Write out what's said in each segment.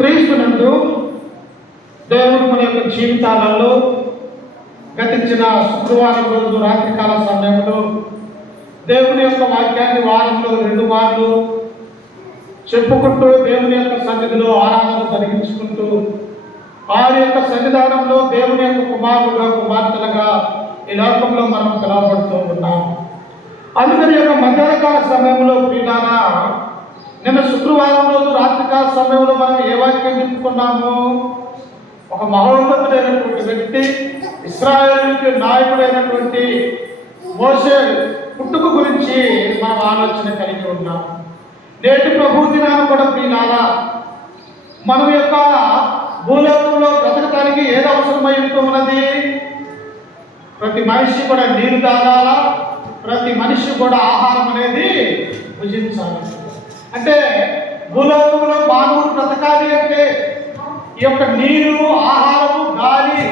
క్రీస్తునందు దేవుడు మన యొక్క జీవితాలలో గతించిన శుక్రవారం రోజు రాత్రికాల సమయంలో దేవుని యొక్క వాక్యాన్ని వారంలో 2 మార్లు చెప్పుకుంటూ దేవుని యొక్క సన్నిధిలో ఆరాధన జరిగించుకుంటూ వారి యొక్క సన్నిధానంలో దేవుని యొక్క కుమారులుగా కుమార్తెలుగా ఈ లోకంలో మనం పిలువబడుతూ ఉన్నాం. అందుకని యొక్క మధ్యాహ్నకాల సమయంలో ప్రియులారా, నిన్న శుక్రవారం రోజు రాత్రికాల సమయంలో మనం ఏ వాక్యం చెప్పుకున్నాము? ఒక మహోన్నతుడైనటువంటి వ్యక్తి, ఇశ్రాయేలుకి నాయకుడైనటువంటి మోషే పుట్టుక గురించి మనం ఆలోచన కలిగి ఉన్నాం. నేటి ప్రభు దినాన్ని కూడా ప్రియులారా, మనం యొక్క భూలోకంలో బ్రతకడానికి ఏది అవసరమై ఉన్నది? ప్రతి మనిషి కూడా నీరు తాగాల, ప్రతి మనిషి కూడా ఆహారం అనేది భుజించాలి. అంటే భూలోకంలో మానవుడు బ్రతకాలి అంటే ఈ యొక్క నీరు, ఆహారము, గాలి,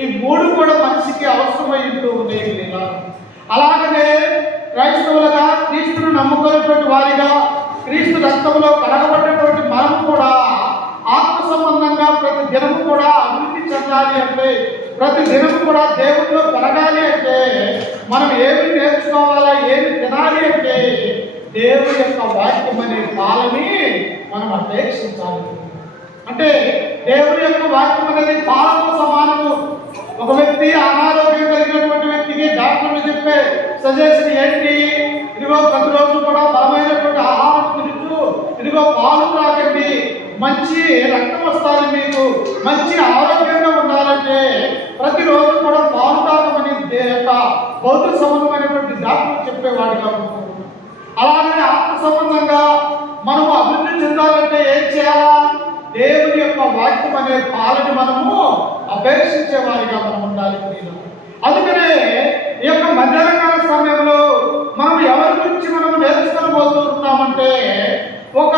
ఈ 3 కూడా మనిషికి అవసరమై ఉండేవి. అలాగనే క్రైస్తవులుగా, క్రీస్తును నమ్ముకున్నటువంటి వారిగా, క్రీస్తు రక్తంలో కడగబడినటువంటి మనం కూడా ఆత్మ సంబంధంగా ప్రతి దినము కూడా అభివృద్ధి చెందాలి అంటే, ప్రతి దినము కూడా దేవుడిలో పెరగాలి అంటే మనం ఏమి నేర్చుకోవాలా, ఏమి తినాలి అంటే దేవుడి యొక్క వాక్యం అనే పాలని మనం అపేక్షించాలి. అంటే దేవుడి యొక్క వాక్యం అనేది పాలతో సమానము. ఒక వ్యక్తి అనారోగ్యం కలిగినటువంటి వ్యక్తికి డాక్టర్లు చెప్పే సజెషన్ ఏంటి? ఇదిగో ప్రతిరోజు కూడా బలమైనటువంటి ఆహారం తినచ్చు, ఇదిగో పాలు తాగండి, మంచి రక్తం వస్తుంది, మీకు మంచి ఆరోగ్యంగా ఉండాలంటే ప్రతిరోజు కూడా పాలు తాగమని యొక్క భౌతిక సంబంధమైనటువంటి డాక్టర్లు చెప్పేవాడిగా ఉంటుంది. అలాగే ఆత్మ సంబంధంగా మనము అభివృద్ధి చెందాలంటే ఏం చేయాలా? దేవుని యొక్క వాక్యం అనే పాలని మనము అపేక్షించే వారిగా మనం ఉండాలి. అందుకనే ఈ యొక్క మధ్యాహ్నకాల సమయంలో మనం ఎవరి గురించి మనం నేర్చుకోబోతూ ఉన్నామంటే, ఒక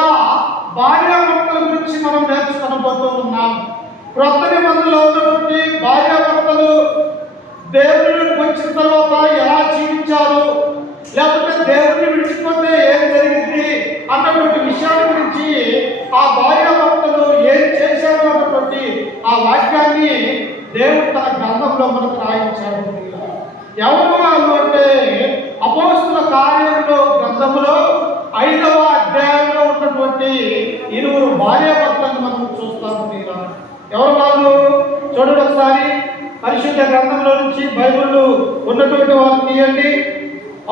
భార్యాభర్తల గురించి మనం నేర్చుకోబోతూ ఉన్నాం. క్రొత్త నిబంధనలో ఉన్నటువంటి భార్యాభర్తలు దేవుడిని వచ్చిన తర్వాత ఎలా జీవించారు, లేకపోతే దేవుడిని విడిచిపోతే ఏం జరిగింది అన్నటువంటి విషయాల గురించి, ఆ భార్యాభర్తలు ఏం చేశారు అన్నటువంటి ఆ వాక్యాన్ని దేవుడు తన గ్రంథంలో మనకు రాయించాడు. ఎవరు వాళ్ళు అంటే, అపోస్తుల కార్యంలో గ్రంథంలో 5వ అధ్యాయంలో ఉన్నటువంటి 2 భార్యాభర్తలను మనం చూస్తాము. ఎవరు వాళ్ళు? చూడండి ఒకసారి, పరిశుద్ధ గ్రంథంలో నుంచి బైబిల్ ఉన్నటువంటి వాళ్ళు తీయండి.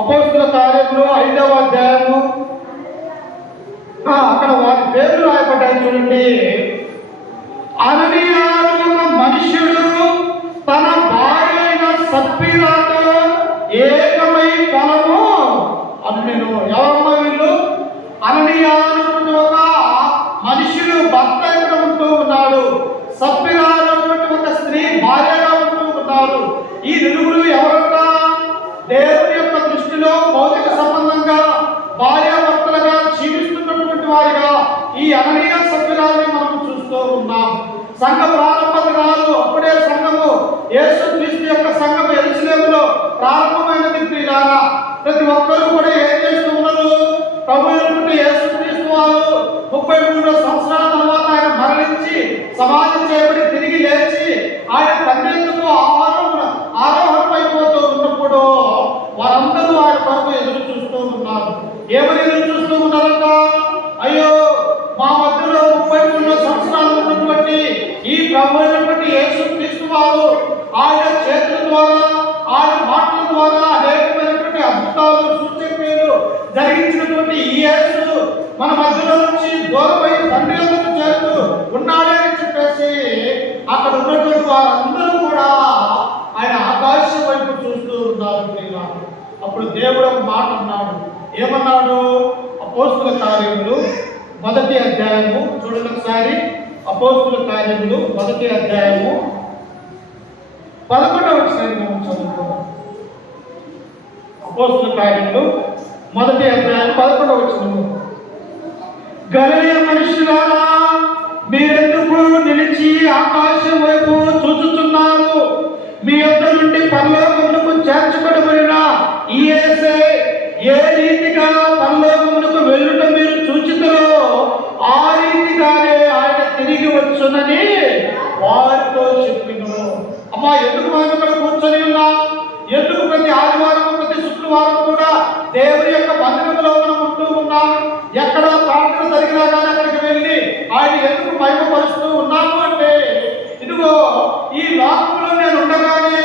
అపోస్తుల కార్యంలో 5వ అధ్యాయము, అక్కడ వారి పేర్లు రాయబడ్డాయి చూడండి. అననీయ ఒక మనుష్యుడు తన భార్య అయిన సప్ఫీరాతో ఏకమై పొలము అమ్మెను. ఎవరమ్మ వీళ్ళు? అననీయ అనేటువంటి ఒక మనుష్యుడు భర్త ఎక్కడ ఉంటూ ఉన్నాడు, సప్ఫీరా అనేటువంటి ఒక స్త్రీ భార్యగా ఉంటూ ఉన్నారు. ఈ 2 ఎవరంట? దేవుని యొక్క దృష్టిలో భౌతిక సంబంధంగా భార్యాభర్తలుగా జీవిస్తున్నటువంటి వారిగా ఈ అననీయ సప్ఫీరాని మనం చూస్తూ ఉన్నాం. సంఘ ప్రారంభ దినాలు, అప్పుడే సంఘము, యేసుక్రీస్తు యొక్క సంఘం యెరూషలేములో ప్రారంభమైనది. ప్రియులారా, ప్రతి ఒక్కరూ కూడా ఏం చేస్తూ ఉన్నారు? ప్రభు అయినటువంటి యేసుక్రీస్తు వారు 33 సంవత్సరాల తర్వాత ఆయన మరణించి సమాధి చేయబడి తిరిగి లేచి ఆయన తండ్రి ఎందుకు ఆరోహణం అయిపోతూ ఉన్నప్పుడు వారందరూ ఆయన కొరకు ఎదురు చూస్తూ ఉన్నారు. ఏమని ఎదురు చూస్తూ ఉన్నారంట? అయ్యో, మా మధ్యలో 33 సంవత్సరాలు ఉన్నటువంటి ఈ ప్రభు అయినటువంటి యేసుక్రీస్తు వారు ఆయన చేతుల ద్వారా, ఆయన మాటల ద్వారా అనేకమైనటువంటి అద్భుతాలు, సూచక్రియలు జరిగించినటువంటి ఈ యేసు మన మధ్యలో నుంచి దూరమై తండ్రి వద్దకు చేరుతూ ఉన్నాడే అని చెప్పేసి అక్కడ ఉన్నటువంటి వారందరూ కూడా ఆయన ఆకాశం వైపు చూస్తూ ఉన్నారు. అప్పుడు దేవుడు ఒక మాట అన్నాడు. ఏమన్నాడు? అపోస్తుల కార్యములు 1వ అధ్యాయము చూడండి ఒకసారి. అపోస్తుల కార్యములు 1వ అధ్యాయము 11వ వచనాన్ని మనం చదువుకుందాం. అపోస్తుల కార్యములు 1వ అధ్యాయం 11వ వచనము. గలిలయ మనుష్యులారా, మీరెందుకు నిలిచి ఆకాశం వైపు చూచుతున్నారు? మీ యొద్ద నుండి పరలోకమునకు చేర్చబడిన ఈ యేసే ఏ రీతిగా పరలోకమునకు వెళ్ళుట మీరు చూచితురో, ఆ రీతిగానే ఆయన తిరిగి కూర్చునని వారితో చెప్పిను. అమ్మా, ఎందుకు మనం ఇక్కడ కూర్చొని ఉన్నాం? ఎందుకు ప్రతి ఆదివారం ప్రతి శుక్రవారం కూడా దేవుని యొక్క మందిరంలో మనం ఉంటూ ఉన్నాం? ఎక్కడ ప్రార్థన జరిగినా కానీ అక్కడికి వెళ్ళి ఆయన ఎందుకు మహిమపరుస్తూ ఉన్నాము అంటే, ఇదిగో ఈ లోకంలో నేను ఉండగానే,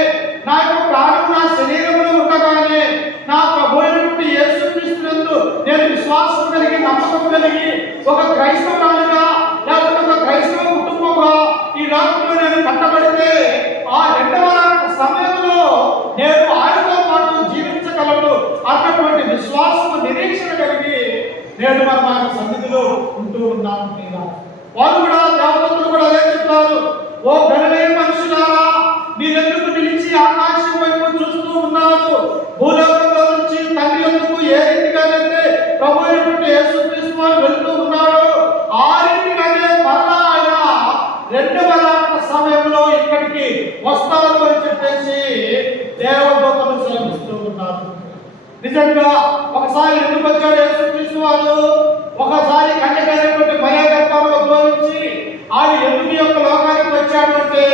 నా యొక్క ప్రాణం నా శరీరంలో ఉండగానే, నా ప్రభు అయినటువంటి యేసుక్రీస్తునందు నేను విశ్వాసం కలిగి నమ్మకం కలిగి ఒక క్రైస్తవురాలుగా లేకపోతే ఒక క్రైస్తవ కుటుంబంగా ఈ లోకంలో నేను కట్టబడితే ఆ రెండవ సమయంలో నేను ఆయనతో పాటు జీవించగలను అన్నటువంటి విశ్వాసము నిరీక్షణ కలిగి నేను మనం ఆయన సన్నిధిలో ఉంటూ ఉన్నాము. వాళ్ళు కూడా దేవతలు కూడా అదే చెప్తారు, ఓ గలిలయ మనుషులారా, మీరెందుకు నిలిచి ఆకాశం వైపు చూస్తూ ఉన్నారు? భూలోకంలో నుంచి తండ్రి ఎందుకు ఏ రీతిగానైతే ప్రభు అయినటువంటి యేసుక్రీస్తు వారు వెళ్తూ ఉన్నాడు, ఆ రీతిగానే మరలా ఆయన రెండవ సమయంలో ఇక్కడికి వస్తారు అని చెప్పేసి దేవదూతలు శ్రమిస్తూ ఉన్నారు. నిజంగా ఒకసారి ఎందుకు వచ్చాడు యేసుక్రీస్తు వారు? ఒకసారి కన్యకైనటువంటి మరియ గర్భంలో ఉద్భవించి ఆయన ఎందుకు యొక్క లోకానికి వచ్చాడు అంటే,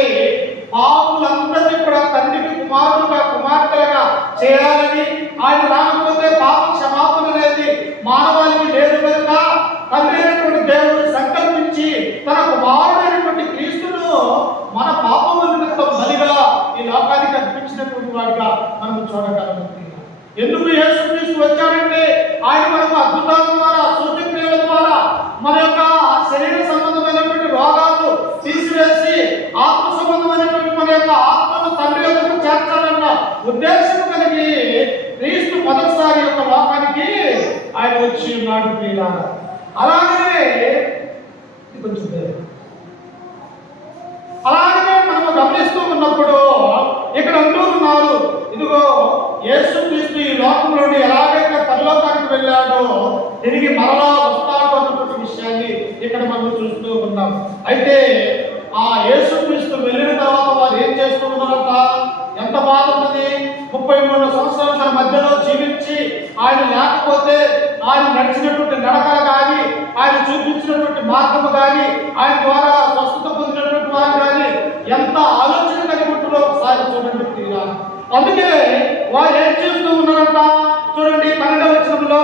పాపులందరినీ కూడా తండ్రికి కుమారుడుగా కుమార్తెగా చేయాలని, ఆయన రాకపోతే పాప క్షమాపణ అనేది మానవాళికి లేదు కనుక తండ్రి అయినటువంటి దేవుడు సంకల్పించి తన కుమారుడైనటువంటి క్రీస్తును మన పాపముల నిమిత్తం బలిగా ఈ లోకానికి అర్పించినటువంటి వాడిగా మనం చూడగలము. ఎందుకు యేసుక్రీస్తు వచ్చాడంటే, ఆయన మనకు అద్భుతాల ద్వారా సూచక్రియల ద్వారా మన యొక్క శరీర సంబంధమైనటువంటి రోగాలు తీసివేసి ఆత్మ సంబంధమైనటువంటి మన యొక్క ఆత్మను తండ్రి యొక్కకు చేర్చాలన్న ఉద్దేశం కలిగి క్రీస్తు మొదటిసారి యొక్క లోకానికి ఆయన వచ్చి ఉన్నాడు. ప్రియులారా, అలాగే మనము గమనిస్తూ ఉన్నప్పుడు ఇక్కడ అంటూ ఉన్నారు, ఇదిగో యేసుక్రీస్తు ఈ లోకంలోని ఎలాగైతే పరలోకానికి వెళ్ళాడో తిరిగి మరలా వస్తాడు అన్నటువంటి విషయాన్ని ఇక్కడ మనం చూస్తూ ఉన్నాం. అయితే ఆ యేసుక్రీస్తు వెళ్ళిన తర్వాత వారు ఏం చేస్తూ ఉన్నారంట? ఎంత బాధ ఉన్నది. 33 సంవత్సరాలు తన మధ్యలో జీవించి ఆయన లేకపోతే ఆయన నడిచినటువంటి నడకలు కానీ, ఆయన చూపించినటువంటి మార్గము కానీ, ఆయన ద్వారా స్వస్థత పొందినటువంటి వారు కానీ ఎంత ఆలోచన కలిగి ఉంటుందో ఒకసారి చూడండి. అందుకే వారు ఏం చేస్తూ ఉన్నారంట? చూడండి 12వ వచనంలో,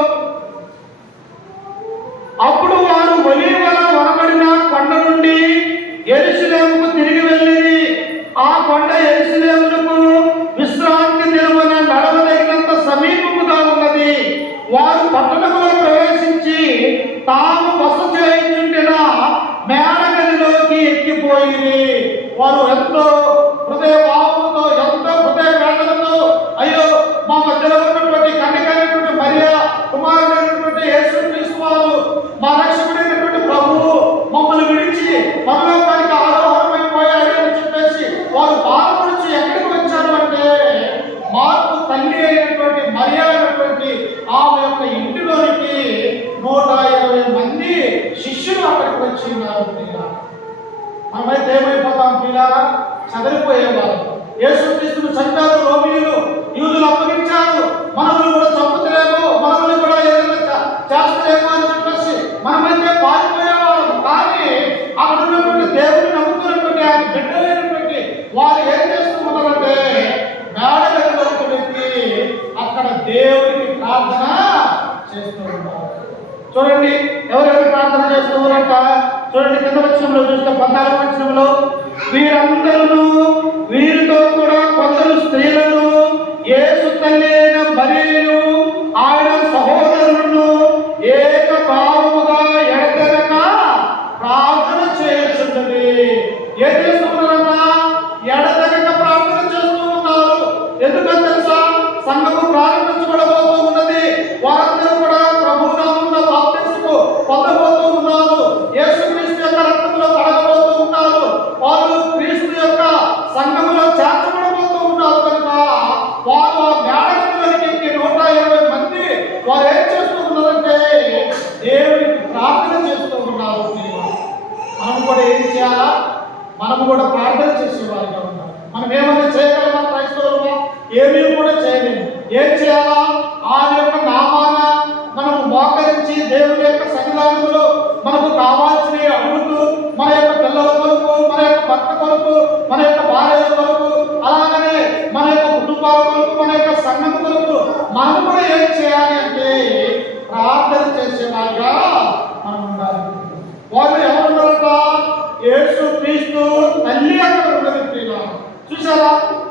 అప్పుడు వారు ఒలీవల వనబడిన కొండ నుండి యెరూషలేముకు తిరిగి వెళ్ళిరి. ఆ కొండ యెరూషలేమునకు విశ్రాంతి దినమున నడవదగినంత సమీపముగా ఉన్నది. వారు పట్టణములో ప్రవేశించి తాము బస చేయించుండిన మేడగదిలోకి ఎక్కిపోయి వారు ఎంతో హృదయ భావముతో, ఎంతో హృదయ వేదనతో, అయ్యో మా మధ్యలో ఉన్నటువంటి కన్యకైనటువంటి మరియ కుమారుడైనటువంటి యేసుక్రీస్తు వారు, మా రక్షకుడైనటువంటి ప్రభువు మమ్మల్ని విడిచి పరలోకానికి ఆరోహణమైపోయాడు అని చెప్పేసి వారు బాధపడిచి ఎక్కడికి వచ్చారు అంటే, మార్పు తల్లి అయినటువంటి మరియ అయినటువంటి ఆమె యొక్క ఇంటిలోనికి 120 మంది శిష్యులు అక్కడికి వచ్చి ఉన్నారు. మనమైతే ఏమైపోతాం పిల్లారా? చదివిపోయేవారు. యేసుక్రీస్తును చంపారు రోమీయులు, యూదులు అప్పగించారు. మనల్ని కూడా చంపుతలేమో, మనల్ని కూడా ఏదైనా చేస్తలేమో అని చెప్పేసి మనమైతే పారిపోయేవారు. కానీ అక్కడ ఉన్నటువంటి దేవుని నమ్ముతున్నటువంటి ఆయన బిడ్డలైనటువంటి వారు ఏం చేస్తూ ఉన్నారంటే, మేడగదిలోకి వెళ్ళి అక్కడ దేవుడికి ప్రార్థన చేస్తూ ఉన్నారు. చూడండి ఎవరెవరు ప్రార్థన చేస్తూ ఉన్నారంట. చూడండి కింద వచనంలో చూస్తే 14వ వచనంలో, వీరందరూ వీరితో కూడా కొందరు స్త్రీలను యేసు తల్లి అయిన మరియను ఆయన సహోదరులను ఏక భావముగా ఎడతెగక ప్రార్థన చేస్తున్నది. ఏం చేస్తున్నారన్నా? ఎడతెగక ప్రార్థన చేస్తూ ఉన్నారు. ఎందుకంటే తెలుసా? సంఘము ప్రారంభించబడబోతూ ఉన్నది. వారందరూ కూడా ప్రభు నామమున బాప్తిస్మము పొందబోతూ ఉన్నారు. యేసుక్రీస్తు యొక్క రక్తంలో కడగబోతూ ఉన్నారు. వారు క్రీస్తు యొక్క సంఘములో చేర్చబడబోతూ ఉన్నారు కనుక వారు ఆ మేడగదిలోకి ఎక్కి 120 మంది వారు ఏం చేస్తూ ఉన్నారంటే, దేవునికి ప్రార్థన చేస్తూ ఉన్నారు. మనం కూడా ఏం చేయాలా? మనం కూడా ప్రార్థన చేసేవారిగా ఉండాలి. మనం ఏమైనా చేయగలమా? క్రైస్తవులుగా ఏమీ కూడా చేయలేము. ఏం చేయాలా? ఆయన యొక్క నామాన మనం మోకరించి దేవుని యొక్క సన్నిధానంలో మనకు కావాల్సినవి అడుగుతూ, మన యొక్క పిల్లల కొరకు క్రీస్తు తల్లి అక్కడ ఉన్నది ప్రియుల. చూసారా,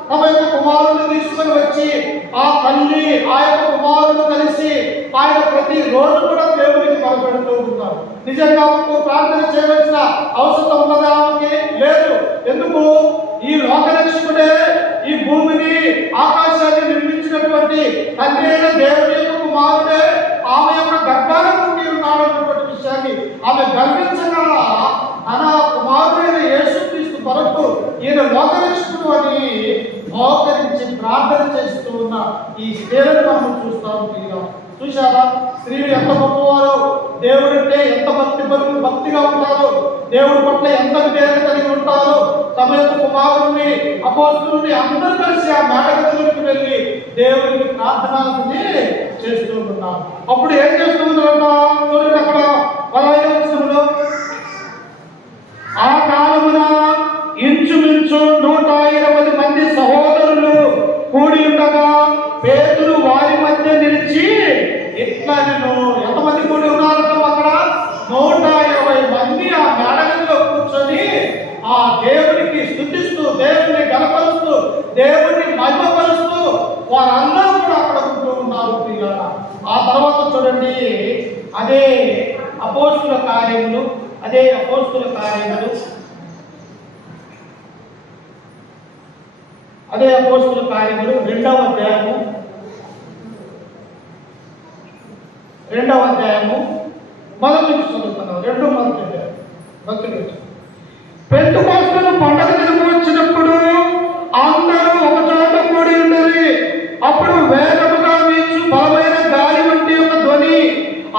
తమ యొక్క కుమారుడు తీసుకొని వచ్చి ఆ తల్లి ఆ యొక్క కుమారుడు కలిసి ఆయన ప్రతి రోజు కూడా దేవుడికి మొదలుపెడుతూ ఉంటారు. నిజంగా ప్రార్థన చేయవలసిన అవసరం ఉన్నదా? లేదు. ఎందుకు? ఈ లోకరక్షకుడే ఈ భూమిని ఆకాశాన్ని నిర్మించినటువంటి తండ్రి అయిన దేవుడి యొక్క కుమారుడే ఆమె యొక్క గర్భాన నుండి ఉన్నాడు అన్నటువంటి విషయాన్ని ఆమె గర్వించగల తన కుమారుడైన యేసుక్రీస్తు కొరకు ఈయన లోకరక్షకుడు అని మోకరించి ప్రార్థన చేస్తూ ఉన్న ఈ స్త్రీలను మనం చూస్తాము. చూశారా, స్త్రీలు ఎంత గొప్పవారో, దేవుడు అంటే ఎంత భక్తిగా ఉంటారో, దేవుడి పట్ల ఎంత విధేయత కలిగి ఉంటారో. తమ యొక్క కుమారుడిని అపోస్తులని అందరూ కలిసి ఆ మేడగదిలోకి వెళ్ళి దేవుడికి ప్రార్థనని చేస్తూ ఉన్నారు. అప్పుడు ఏం చేస్తూ ఉన్నారన్నా చూడండి, అక్కడ 15వ వచనంలో, ఆ కాలమున ఇంచుమించు 120 మంది సహోదరులు కూడి ఉండగా పేతురు వారి మధ్య నిలిచి ఇట్లా ఎంతమంది కూడి ఉన్నారంటే అక్కడ 120 మంది ఆ మేడగదిలో కూర్చొని ఆ దేవునికి స్తుతిస్తూ, దేవుని గణపరుస్తూ, దేవుని మహిమపరుస్తూ వారందరూ కూడా అక్కడ ఉంటూ ఉన్నారు. ఆ తర్వాత చూడండి, అదే అపోస్తుల కార్యములు 2వ అధ్యాయము మొదటి నుంచి చదువుతున్నాం. 2 మొదటి భక్తులు. పెంతెకొస్తు పండగ దినము వచ్చినప్పుడు అందరూ ఒక చోట కూడి ఉండేది. అప్పుడు వేగముగా వీచు బలమైన గాలి వంటి ఒక ధ్వని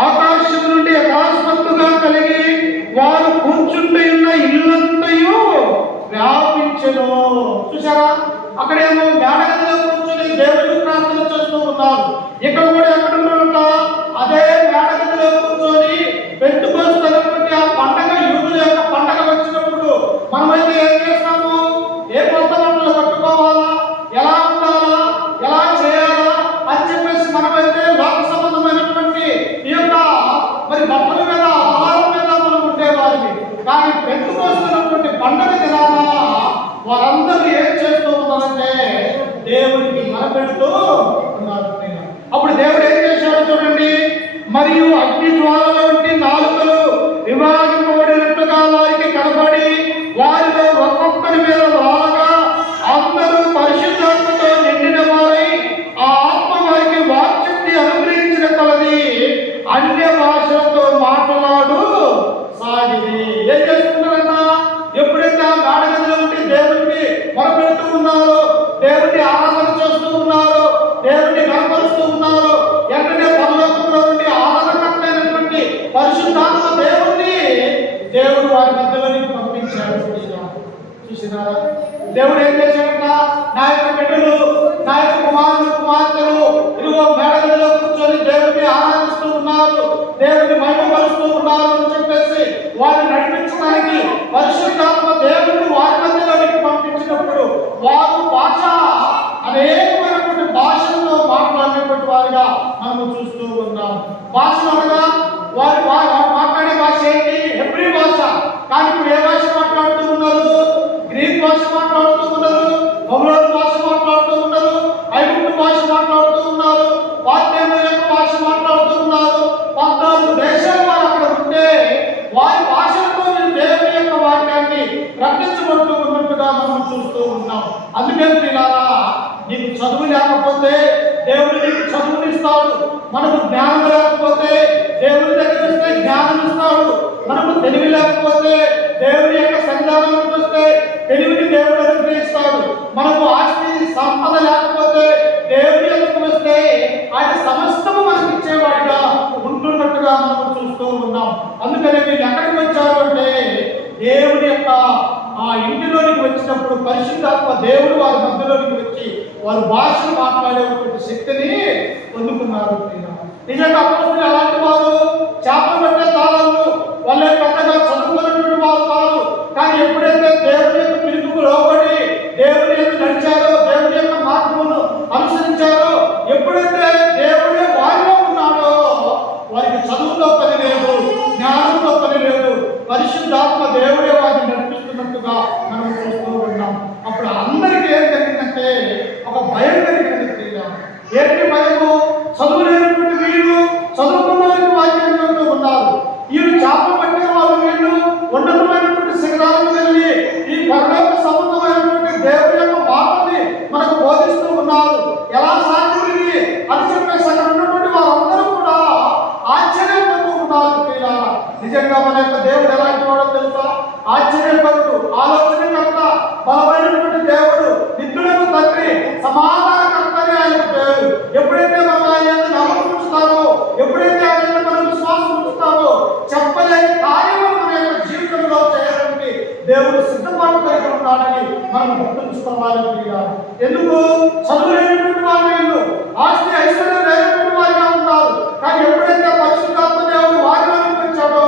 ఆకాశం నుండి అకస్మాత్తుగా కలిగి వారు కూర్చుండి ఉన్న ఇల్లంతయు వ్యాపించెను. చూసారా, అక్కడేమో మేడగదిలో కూర్చొని దేవుడికి ప్రార్థన చేస్తూ ఉన్నారు. ఇక్కడ కూడా ఎక్కడ ఉన్నారంట? అదే మేడగదిలో కూర్చొని పెంతెకొస్తు అనేటువంటి ఆ పండగ, యూదుల యొక్క పండగ వచ్చినప్పుడు మనమైతే ఏం చేస్తాము? ఏ కొత్త బట్టలు కట్టుకోవాలా, ఎలా ఉండాలా, ఎలా చేయాలా అని చెప్పేసి మనమైతే లోక సంబంధమైనటువంటి ఈ యొక్క మరి బట్టల మీద, ఆహారం మీద మనం ఉండేవారికి. కానీ పెంతెకొస్తు అనేటువంటి పండగ దినాన వారందరూ ఏం చేస్తూ ఉన్నారంటే దేవుడికి మొరపెడుతూ ఉన్నారు. అప్పుడు దేవుడు ఏం చేశాడో చూడండి, మరియు అగ్ని జ్వాలల వంటి నాలుకలు విభాగింపబడినట్టుగా వారికి కనబడి వారిలో ఒక్కొక్కరి మీద రాగా అందరూ పరిశుద్ధాత్మతో నిండిన వారై ఆ ఆత్మ వారికి వాక్శక్తి అనుగ్రహించిన కొలది అన్య భాషలతో మాట్లాడు సాగిది. ఏం చేస్తున్నారన్నా? ఎప్పుడైతే ఆ మేడగదిలో ఉండి దేవుడికి మొరపెడుతూ ఉన్నారో, దేవుడిని ఆరాధన చేస్తూ ఉన్నారో, దేవుడిని కనపరుస్తూ ఉన్నారో, వెంటనే పరలోకంలో నుండి ఆరాధనకర్తైనటువంటి పరిశుద్ధాత్మ దేవుడు వారి మధ్యలోనికి పంపించాడు. చూసినారా, దేవుడు ఏం చేశాడంట? నా యొక్క బిడ్డలు, నా యొక్క కుమార్తెలు ఇదిగో మేడగదిలో కూర్చొని దేవుడిని ఆరాధిస్తూ ఉన్నారు, దేవుడిని మహిమపరుస్తూ ఉన్నారు అని చెప్పేసి వారిని నడిపించడానికి పరిశుద్ధాత్మ దేవుడిని వారి మధ్యలోనికి పంపించినప్పుడు వారు అనేకమైనటువంటి భాషలతో మాట్లాడినటువంటి వారిగా మనం చూస్తూ ఉన్నాం. భాషలు అనగా వారు మాట్లాడే భాష ఏంటి? హెబ్రీ భాష. కానీ ఇప్పుడు ఏ భాష మాట్లాడుతూ ఉన్నారు? గ్రీక్ భాష మాట్లాడుతూ ఉన్నారు, బబులోను భాష మాట్లాడుతూ ఉన్నారు, ఐగుప్తు భాష మాట్లాడుతూ ఉన్నారు, పార్థేయుల యొక్క భాష మాట్లాడుతూ ఉన్నారు. 14 దేశాల వారు అక్కడ ఉంటే వారి భాషలతో దేవుని యొక్క వాక్యాన్ని ప్రకటించబడుతూ ఉన్నట్టుగా మనం చూస్తూ ఉన్నాం. అందుకే పిల్లారా, నీకు చదువు లేకపోతే దేవుడు నీకు చదువునిస్తాడు. మనకు జ్ఞానం లేకపోతే దేవుడి దగ్గర వస్తే జ్ఞానం ఇస్తాడు. మనకు తెలివి లేకపోతే దేవుడి యొక్క సంధానానికి వస్తే తెలివిని దేవుడు అనుగ్రహిస్తాడు. మనకు ఆస్తి సంపద లేకపోతే దేవుడి యొక్క వస్తే ఆయన సమస్తము మనకి ఇచ్చేవాడిగా ఉంటున్నట్టుగా మనం చూస్తూ ఉన్నాం. అందుకని వీళ్ళు ఎక్కడికి వచ్చారు అంటే దేవుడి యొక్క ఆ ఇంటిలోనికి వచ్చినప్పుడు పరిశుద్ధాత్మ దేవుడు వారి మధ్యలోనికి వచ్చి వారు భాషను మాట్లాడేటువంటి శక్తిని పొందుకున్నారు. నిజంగా అపోస్తలులు అలాంటి వారు చేపలు పట్టే తాళాలు వాళ్ళే పెద్దగా చదువుకున్నటువంటి వారు కాదు. కానీ ఎప్పుడైతే దేవుడి యొక్క పిలుపుకు లోబడి దేవుడి యొక్క నడిచారో, దేవుడి యొక్క మార్గమును అనుసరించారో, ఎప్పుడైతే దేవుడే వారిలో ఉన్నాడో వారికి చదువుతో పని లేదు, జ్ఞానంతో పని లేదు. పరిశుద్ధాత్మ దేవుడే వారిని నడిపిస్తున్నట్టు కలిగినట్టుగా మనం చూస్తూ ఉన్నాం. అప్పుడు అందరికీ ఏం జరిగిందంటే ఒక భయం కలిగినది. ఏంటి భయము? చదువు లేనటువంటి వీళ్ళు చదువుకున్న వాక్యం చదువుతూ ఉన్నారు. వీళ్ళు చేపలు పట్టిన వాళ్ళు వీళ్ళు ఉన్నతమైనటువంటి శిఖరాలకు వెళ్ళి ఈ పరలోక సంబంధమైనటువంటి దేవుని యొక్క మాటని మనకు బోధిస్తూ ఉన్నారు. ఎలా సాధ్యం ఇది అని చెప్పేసి అక్కడ ఉన్నటువంటి వారందరూ కూడా ఆశ్చర్యపడుతూ ఉన్నారు. నిజంగా మన యొక్క దేవుడు ఎలాంటి వాడో తెలుసా? ఆశ్చర్యపరుడు, ఆలోచనకర్త, బలమైనటువంటి దేవుడు, నిత్యులకు తండ్రి, సమాధానకర్త అని ఆయన పేరు. ఎప్పుడైతే మనం ఆయన నమ్మకం ఉంచుతామో, ఎప్పుడైతే ఆయన మనం విశ్వాసం ఉంచుతామో, చెప్పలేని కార్యములు మన యొక్క జీవితంలో చేయడానికి దేవుడు సిద్ధపాటు కలిగి ఉన్నాడని మనం గుర్తుంచుకోవాలి. ఎందుకు? చదువులేనటువంటి వారు వీళ్ళు, ఆస్తి ఐశ్వర్యం లేనటువంటి వారిగా ఉన్నారు. కానీ ఎప్పుడైతే పరిశుద్ధాత్మ దేవుడు వారిలోకి వచ్చాడో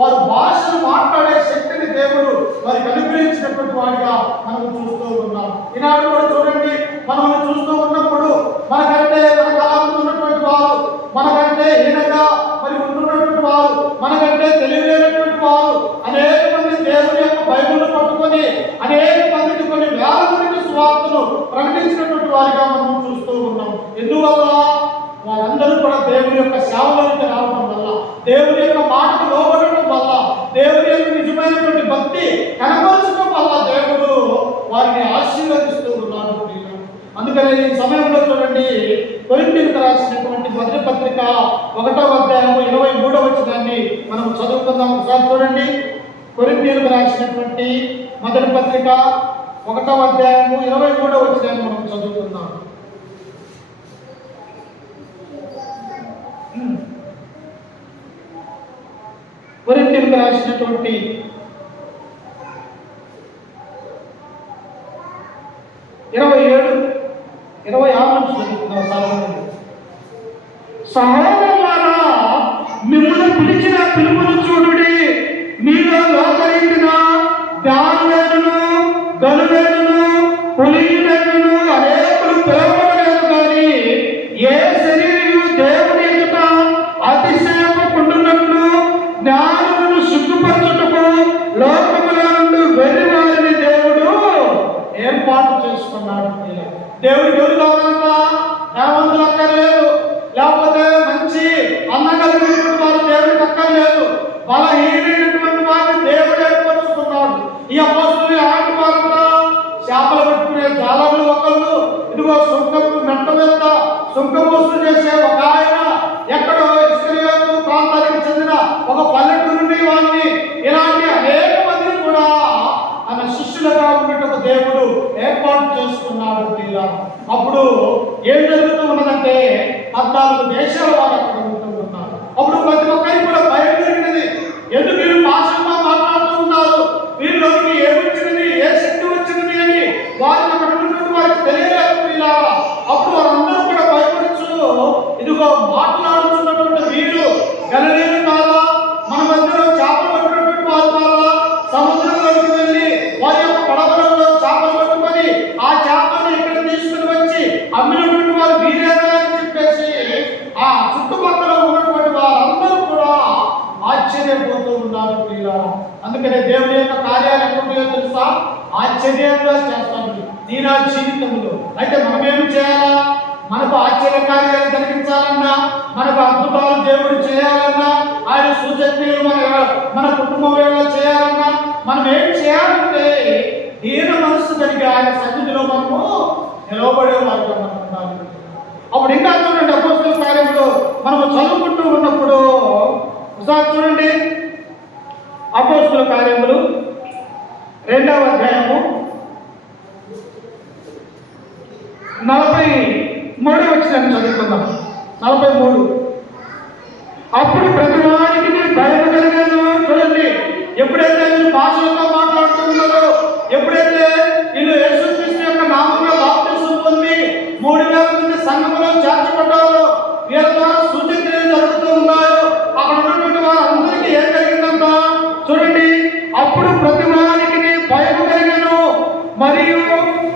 వారు భాషలు మాట్లాడే శక్తిని దేవుడు వారికి అనుగ్రహించినటువంటి వాడిగా మనం చూస్తూ ఉన్నాం. ఈనాడు కూడా చూడండి, మనం చూస్తూ ఉన్నప్పుడు మనకంటే మన కాలంలో ఉన్నటువంటి వారు, మనకంటే హీనంగా మరి ఉంటున్నటువంటి వారు, మనకంటే తెలియలేనటువంటి వారు అనేక మంది దేవుని యొక్క బైబిల్ను పట్టుకొని అనేక మందికి కొన్ని వేల మందికి సువార్తను ప్రకటించినటువంటి వారిగా మనం చూస్తూ ఉన్నాం. ఎందువల్ల? వారందరూ కూడా దేవుని యొక్క సేవలోకి రావడం వల్ల, దేవుని యొక్క మాటకు లోబడటం వల్ల, దేవుని యొక్క నిజమైనటువంటి భక్తి కనపరచడం వల్ల దేవుడు వారిని ఆశీర్వదిస్తూ ఉన్నాడు. అందుకని ఈ సమయంలో చూడండి, కొరింథీయులకు రాసినటువంటి మొదటి పత్రిక 1వ అధ్యాయము 23వ వచనాన్ని మనం చదువుకుందాం. ఒకసారి చూడండి. కొరింథీయులకు రాసినటువంటి మొదటి పత్రిక 1వ అధ్యాయము 23వ వచనాన్ని మనం చదువుకుందాం. కొరింథీయులకు రాసినటువంటి 27-26 సహోదరులారా, మిమ్మల్ని పిలిచిన పిలుపును చూడుడి. మీలో లోకరీతిన దానులను, గనులను, పులిలను అనేకులు పిలవలేదు. కానీ ఏ శరీరము దేవుని ఎదుట అతిశయపడుతున్నట్లు జ్ఞానులను సిగ్గుపరచుటకు లోకముల నుండి వెర్రి వారిని దేవుడు ఏర్పాటు చేసుకున్నాడు. దేవుడికి ఎవరు కావాలన్నా ధనవంతులు అక్కర్లేదు, లేకపోతే మంచి అన్నగలిగినటువంటి వారు దేవుడికి అక్కర్లేదు. బలహీనటువంటి వారిని దేవుడు ఏర్పరుచుకున్నాడు. ఈ అపోస్తలులు అలాంటి వారంతా చేపలు పెట్టుకునే జాలర్లు ఒకళ్ళు, ఇదిగో సుంకపు మెట్ట మీద సుంకం వసూలు చేసే ఒక ఆయన, ఎక్కడో ఇస్రాయేలు ప్రాంతానికి చెందిన ఒక పల్లెటూరు నుండి వారిని, ఇలాంటి అనేక మందిని కూడా ఆయన శిష్యులుగా ఉన్నట్టు దేవుడు ఏర్పాటు చేసుకున్నాడు. అప్పుడు ఏం జరుగుతూ ఉన్నదంటే 14 దేశాల వారు అక్కడ ఉంటూ ఉన్నారు. అప్పుడు ప్రతి ఒక్కరికి కూడా భయం జరిగినది. ఎందుకు వీళ్ళు భాషల్లో మాట్లాడుతూ ఉన్నారు, వీళ్ళకి ఏమొచ్చినది, ఏ శక్తి వచ్చినది అని వారికి అక్కడ ఉన్నటువంటి వారికి తెలియలేదు. అప్పుడు వారందరూ కూడా భయపడుచు, ఇదిగో మాట్లాడుతున్నటువంటి వీళ్ళు గలిలీయులు కాదా, మన మధ్యలో చేపలు పట్టినటువంటి వారు కాదా, సముద్రంలోకి వెళ్ళి వారి యొక్క పడవలలో చేపలు పట్టుకొని ఆ చేపలను ఇక్కడ తీసుకుని వచ్చి అమ్మినటువంటి వారు వీరేనా అని చెప్పేసి ఆ చుట్టుపక్కల ఉన్నటువంటి వారందరూ కూడా ఆశ్చర్యపోతూ ఉన్నారు. అందుకనే దేవుని యొక్క కార్యాలు ఎక్కడుంటాయో తెలుసా? ఆశ్చర్యంగా చేస్తాడు నీ నా జీవితంలో. అయితే మనమేమి చేయాలా? మనకు ఆశ్చర్య కార్యాలు జరిగించాలన్నా, మనకు అద్భుతాలు దేవుడు చేయాలన్నా, ఆయన సూచనలు మన కుటుంబం చేయాలన్నా, మనం ఏం చేయాలంటే దీన మనస్సు కలిగి ఆయన సన్నిధిలో మనము నిలవబడే వారిగా మనం ఉండాలి. అప్పుడు ఇంకా చూడండి, అపోస్తలుల కార్యంలో మనము చదువుకుంటూ ఉన్నప్పుడు ఒకసారి చూడండి, అపోస్తలుల కార్యములు 2వ అధ్యాయము 43వ వచనాన్ని చదువుకుందాం. 43. అప్పుడు ప్రతివానికి భయం కలిగాను. చూడండి, ఎప్పుడైతే వీళ్ళు భాషలతో మాట్లాడుతున్నారో, ఎప్పుడైతే వీళ్ళు యేసుక్రీస్తు యొక్క నామంలో బాప్తిసం పొంది 3000 మంది సంఘంలో చేర్చబడ్డారో, వీళ్ళ ద్వారా సూచనలు జరుగుతూ ఉన్నాయో, అక్కడ ఉన్నటువంటి వారందరికీ ఏం కలిగిందంట చూడండి. అప్పుడు ప్రతివానికి భయం కలిగాను, మరియు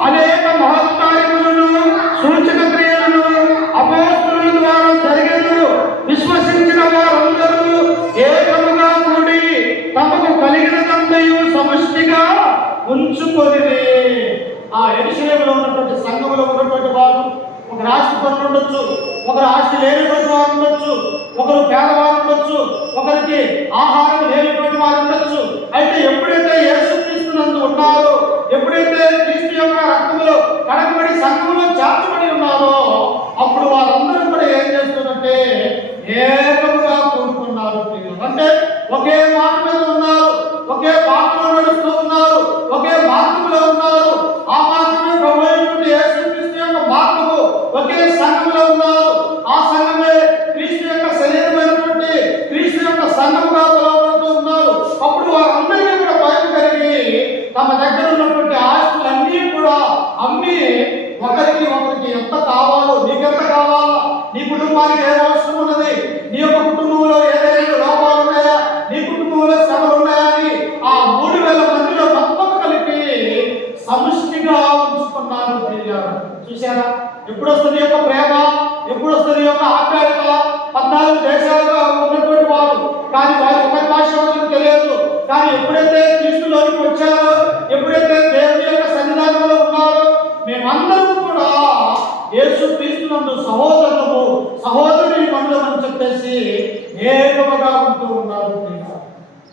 అనేక మహత్కార్యములను సూచక క్రియలను అపోస్తలుల ద్వారా జరిగేను. విశ్వసించిన వారందరూ ఏకముగా కూడి తమకు కలిగినదంతయు సమష్టిగా ఉంచుకొని ఆ యెరూషలేములో ఉన్నటువంటి సంఘములో ఉన్నటువంటి వారు ఒక రాష్ట్ర పనులు ఉండొచ్చు, ఒకరు ఆస్తి లేనటువంటి వారు ఉండొచ్చు, ఒకరు పేదవారు ఉండొచ్చు, ఒకరికి ఆహారం లేనటువంటి వారు ఉండొచ్చు. అయితే ఎప్పుడైతే యేసుక్రీస్తునందు ఉన్నారో, ఎప్పుడైతే క్రీస్తు యొక్క రక్తంలో కడగబడి సంఘంలో చేర్చబడి ఉన్నారో, అప్పుడు వారందరూ కూడా ఏం చేస్తున్నట్టే ఏకముగా కూడుకున్నారు. అంటే ఒకే మాట మీద ఉన్నారు, ఒకే పాటలో నడుస్తూ ఉన్నారు, ఒకే మార్గంలో ఉన్నారు. ఆ మార్గమే ప్రభు అయినటువంటి యేసుక్రీస్తు యొక్క మార్గము. ఒకే సంఘంలో ఉన్నారు. ఆ సంఘమే క్రీస్తు యొక్క శరీరమైనటువంటి క్రీస్తు యొక్క సంఘముగా పిలువబడుతూ ఉన్నారు. అప్పుడు వారందరికీ కూడా భయం కలిగి తమ దగ్గర ఉన్నటువంటి ఆస్తులన్నీ కూడా అమ్మి ఒకరికి ఎంత కావాలో, నీకెంత కావాలో, నీ కుటుంబానికి ఏం అవసరం ఉన్నది, నీ యొక్క కుటుంబంలో ఏదైనా లోపాలు ఉన్నాయా, నీ కుటుంబంలో శ్రమలు ఉన్నాయా అని ఆ 3000 మందిలో మొత్తం కలిపి సమిష్టిగా ఉంచుకున్నారు. చూసారా ఎప్పుడు వస్తుంది యొక్క ప్రేమ, ఎప్పుడు వస్తుంది యొక్క ఆప్యాయత. 14 దేశాలుగా ఉన్నటువంటి వారు, కానీ వారి ఒకరి భాష వాళ్ళకి తెలియదు. కానీ ఎప్పుడైతే క్రీస్తులోనికి వచ్చారో, ఎప్పుడైతే దేవుని యొక్క సన్నిధానంలో ఉన్నారో, మేమందరం కూడా యేసు క్రీస్తునందు సహోదరులము, సహోదరుని మందమని చెప్పేసి ఏకముగా ఉంటూ ఉన్నారు.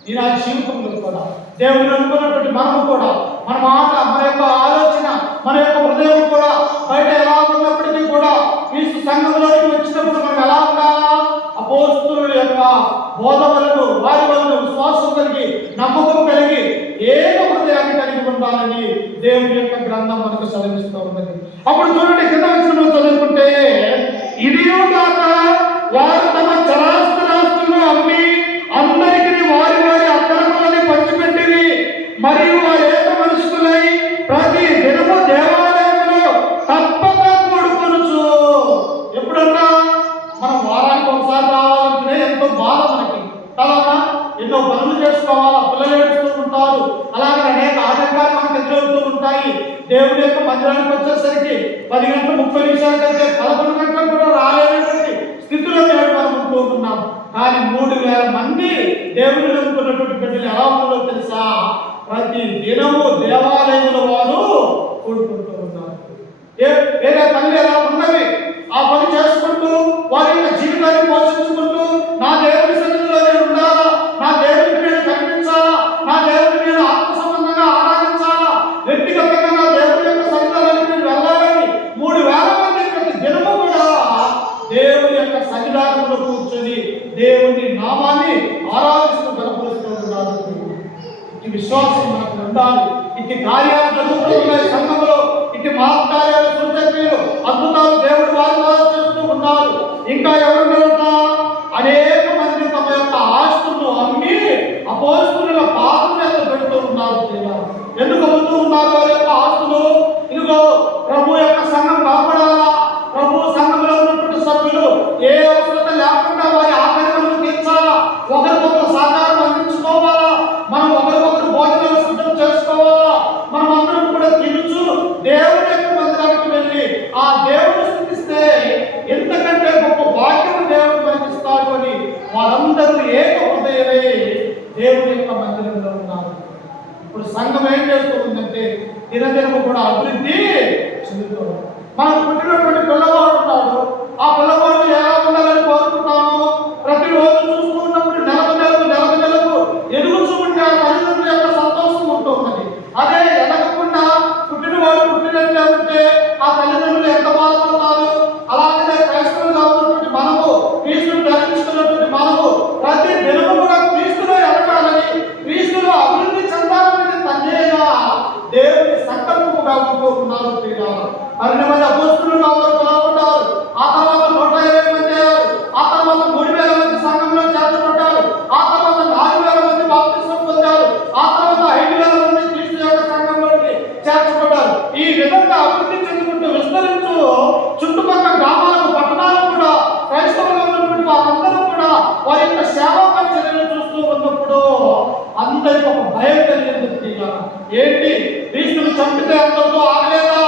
ఈ నా జీవితంలో కూడా దేవుని అనుకున్నటువంటి మనము కూడా, మన మాట, మన యొక్క ఆలోచన, మన యొక్క హృదయం కూడా బయట ఎలా ఉన్నప్పటికీ కూడా క్రీస్తు సంఘంలోకి వచ్చినప్పుడు మనం ఎలా ఉండాలా? అపోస్తలుల యొక్క బోధ వలన, వారి వలన విశ్వాసం కలిగి, నమ్మకం కలిగి, ఏక హృదయాన్ని కలిగి ఉండాలని దేవుని యొక్క గ్రంథం మనకు సెలవిస్తూ ఉన్నది. అప్పుడు చూడండి, కింద వచనంలో చదువుకుంటే, ఇదియో కాక వారు తమ చరాస్తులను అమ్మి అందరికీ వారి వారి అక్కరములని పంచిపెట్టిరి. మరియు వారు ఏక మనస్కులై ప్రతి దినము దేవాలయంలో తప్పక కూడుకొనుచు. ఎప్పుడన్నా మనం వారానికి ఒకసారి రావాలంటే ఎంతో బాధ మనకి కదా, ఎన్నో పనులు చేసుకోవాలా, పిల్లలు ఏడుస్తూ ఉంటారు, అలాగే అనేక ఆటంకాలు మనకు ఎదురవుతూ ఉంటాయి. దేవుడి యొక్క మందిరానికి వచ్చేసరికి 10 గంటల 30 నిమిషాల కంటే 11 గంటలకు కూడా రాలేనటువంటి స్థితిలో నేడు మనం ఉంటూ ఉన్నాం. కానీ 3000 మంది దేవుని నమ్ముకున్నటువంటి బిడ్డలు ఎలా ఉందో తెలుసా? ప్రతి దినము దేవాలయంలో వారు కూడుకుంటూ ఉన్నారు. వేరే పనులు ఎలా ఉన్నవి ఆ పని చేసుకుంటూ వారి యొక్క జీవితాన్ని పోషించుకుంటూ, నా దేవుని సన్నిధిలో నేను ఉండాలా, నా దేవుడికి నేను కనిపించాలా, నా దేవుడిని నేను ఆత్మ సంబంధంగా ఆరాధించాలా, వ్యక్తిగతంగా నా దేవుడి యొక్క సన్నిధానానికి నేను వెళ్ళాలని 3000 మంది ప్రతి దినము కూడా దేవుని యొక్క సన్నిధానంలో కూర్చొని దేవుని నామాన్ని ఆరాధిస్తూ గణపరుస్తూ ఉన్నారు. ఈ విశ్వాసం మనకు ఉండాలి. ఇటు కార్యాలు జరుగుతున్నాయి సంఘంలో, ఇటు మహత్కార్యాలు, సూచక్రియలు, అద్భుతాలు దేవుడు వారి ద్వారా చేస్తూ ఉన్నారు. ఇంకా ఎవరున్నారట? అనేక మంది తమ యొక్క ఆస్తులను అమ్మి అపోస్తలుల పాదముల మీద పెడుతూ ఉన్నారు. ఎందుకు అమ్ముతూ ఉన్నారు వారి యొక్క ఆస్తులు? ఇదిగో ప్రభు యొక్క సంఘం కాపాడాలా, ప్రభు సంఘంలో ఉన్నటువంటి సభ్యులు ఏ అవసరత లేకుండా వారి ఆకలిని తీర్చాలా, ఒకరికొకరు సహకారం అందించుకోవాలా, మనం ఒకరికొకరు భోజనాలు సిద్ధం చేసుకోవాలా, మనం అందరం కూడా తినుచు దేవుని యొక్క మందిరానికి వెళ్ళి ఆ దేవుని స్థుతిస్తే ఎంతకంటే గొప్ప భాగ్యం దేవుడు మనకి ఇస్తాడు అని వారందరూ ఏక హృదయమై దేవుని యొక్క మందిరంలో ఉన్నారు. ఇప్పుడు సంఘం ఏం చేస్తూ ఉందంటే దినదినము కూడా అభివృద్ధి చెందుతూ ఉంది. మనం పుట్టినటువంటి పిల్లవాడు ఉన్నాడు, ఆ పిల్లవాడు ఎలా ఉండాలని కోరుకుంటాము. ప్రతిరోజు చూస్తూ ఉన్నప్పుడు నెలకు ఎదుగుతూ ఉంటే ఆ తల్లిదండ్రుల యొక్క సంతోషం ఉంటూ ఉన్నది. అదే ఎదగకుండా పుట్టినవాడు పుట్టినట్లే ఉంటే ఆ తల్లిదండ్రులు ఎంత బాధపడతారు. అలాగే క్రైస్తవులుగా ఉన్నటువంటి మనము, క్రీస్తుని ధరించుకున్నటువంటి మనము ప్రతి దినము కూడా క్రీస్తులో ఎదగాలని, క్రీస్తులో అభివృద్ధి చెందాలని తండ్రిగా దేవుని సంకల్పముగా ఉంటూ ఉన్నారు. 12 మంది అపోస్తలులుగా వారు పిలువబడ్డారు. ఆ తర్వాత 120 మంది అయ్యారు. ఆ తర్వాత 3000 మంది సంఘంలో చేర్చబడ్డారు. ఆ తర్వాత 4000 మంది బాప్తిస్మం పొందారు. ఆ తర్వాత 5000 మంది క్రీస్తు యొక్క సంఘంలోకి చేర్చబడ్డారు. ఈ విధంగా అభివృద్ధి చెందుకుంటూ విస్తరించు చుట్టుపక్కల గ్రామాలకు, పట్టణాలకు కూడా క్రైస్తవులుగా ఉన్నటువంటి వారందరూ కూడా వారి యొక్క సేవా పరిచర్యలు చూస్తూ ఉన్నప్పుడు అందరికీ ఒక భయం కలిగింది. ఏంటి, క్రీస్తుని చంపితే అందరితో ఆగలేదా?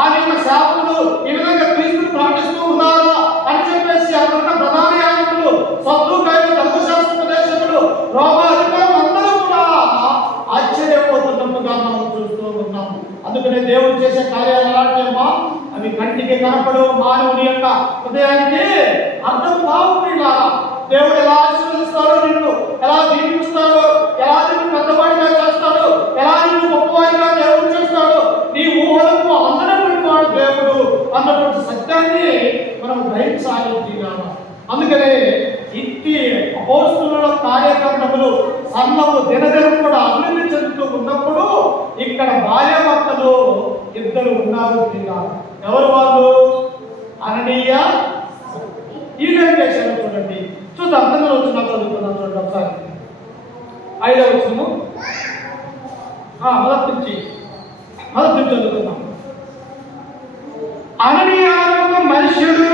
ఆ యొక్క సేవకులు ఈ విధంగా క్రీస్తుని ప్రకటిస్తూ ఉన్నారా అని చెప్పేసి అక్కడ ప్రధాన యాజకులు, సద్దుకైలు, ధర్మశాస్త్ర ఉపదేశకులు, రోమ అధికారులు అందరూ కూడా ఆశ్చర్యపోతున్నట్టుగా మనం చూస్తూ అందుకనే దేవుడు చేసే కార్యాలు ఎలాంటివమ్మా? అవి కంటికి కనపడు, మానవుని యొక్క హృదయానికి అర్థం కావు. దేవుడు ఎలా ఆశీర్వదిస్తాడో, నిన్ను ఎలా దీవిస్తాడో, ఎలా నిన్ను పెద్దవాడిగా చేస్తాడో, ఎలా నిన్ను గొప్పవాడిగా దేవుడు చేస్తాడో నీ ఊహలకు అందనటువంటి వాడు దేవుడు అన్నటువంటి సత్యాన్ని మనం గ్రహించాలి. అందుకనే ఇంటి అపోస్తుల కార్యక్రమములు సంఘము దినదినం కూడా అభివృద్ధి చెందుతూ ఉన్నప్పుడు ఇక్కడ భార్యాభర్తలు ఇద్దరు ఉన్నారు. ఎవరు వాళ్ళు? అననీయ, ఈయన చేశారు. చూడండి, చూద్దాం. అందరూ వచ్చిన చదువుకుందాం. చూడండి ఒకసారి 5వ వచనము మొదటి నుంచి చదువుకుందాం. అననీయ అనే మనుష్యుడు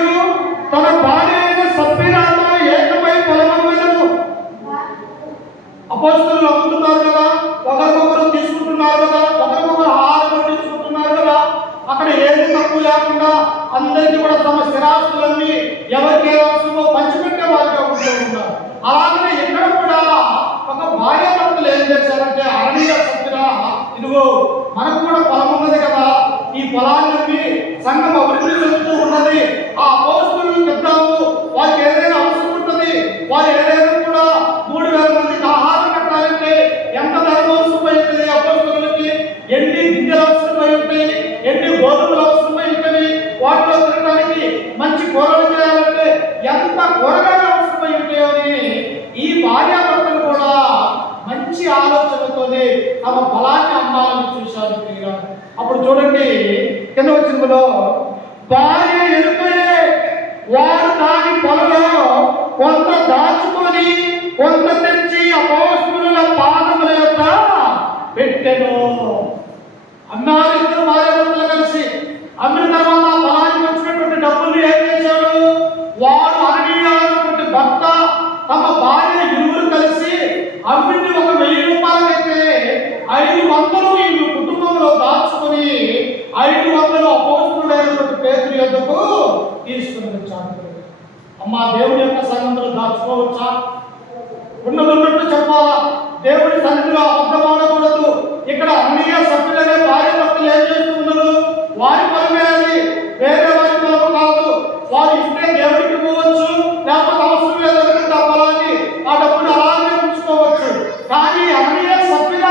తన భార్య అయిన సప్ఫీరాతో ఏకమై పొలమమ్మను. అపోస్తలులు అమ్ముతున్నారు కదా, ఒకరికొకరు తీసుకుంటున్నారు కదా, ఒకరికొకరు ఆహారం తీసుకుంటున్నారు కదా. అక్కడ ఏది తక్కువ లేకుండా అందరికీ కూడా తమ స్థిరాస్తులన్నీ ఎవరికి ఏ అవసరమో పంచిపెట్టే వారిగా ఉంటూ ఉంటారు. అలాగనే ఇక్కడ కూడా ఒక భార్యాభర్తలు ఏం చేశారంటే, అననీయ సప్ఫీరా, ఇదిగో మనకు కూడా పొలం ఉన్నది కదా, ఈ పొలాన్ని సంఘం అభివృద్ధి చెందుతూ ఉన్నది, ఆ అపోస్తలులకు చెప్తాము, వారికి ఏదైనా అవసరం ఉంటుంది, వారు ఏదైనా కూడా 3000 మందికి ఆహారం పెట్టాలంటే ఎంత ధనం అవసరమై ఉంటుంది, అపోస్తలులకి ఎన్ని గింజలు అవసరమై ఉంటాయి, ఎన్ని గోధుమలు అవసరమై ఉంటాయి, వాటిలో తినడానికి మంచి కూరలు చేయాలంటే ఎంత కూరగాయలు అవసరమై ఉంటాయో అని ఈ భార్యాభర్తలు కూడా మంచి ఆలోచనతోనే తమ పొలాన్ని అమ్మాలని చూశారు. అప్పుడు చూడండి కింద వచ్చినలో, భార్య ఎరుకయే వారు దాని పొలలో కొంత దాచుకొని కొంత తెచ్చి అపోస్తలుల పాదముల యొక్క పెట్టెను అన్నారు. ఇద్దరు భార్యాభర్తలు కలిసి అమ్మిన తర్వాత పొలానికి వచ్చినటువంటి డబ్బులు ఏం చేశాడు? వాడు అననీయ అనేటువంటి భర్త తమ భార్య ఇరువురు కలిసి అమ్మింది ఒక 1000 రూపాయలకైతే 500 ఈ కుటుంబంలో దాచుకొని 500 అపోస్తలుడైనటువంటి పేతురు యొద్దకు తీసుకుని వచ్చాడు. అమ్మా, దేవుని యొక్క సంఘంలో దాచుకోవచ్చా? ఉన్నట్టు చెప్పాలా? దేవుని సన్నిధిలో అబద్ధం ఆడకూడదు. ఇక్కడ అననీయ సభ్యులనే భార్యాభర్తలు ఏం చేస్తున్నారు? వారి పొలమే అది, వేరే వారి పొలము కాదు. వారు ఇస్తే దేవుడికి ఇవ్వవచ్చు, లేకపోతే అవసరం లేదనుకుంటే ఆ పొలాన్ని ఆ డబ్బుని అలాగే ఉంచుకోవచ్చు. కానీ అననీయ సభ్యుల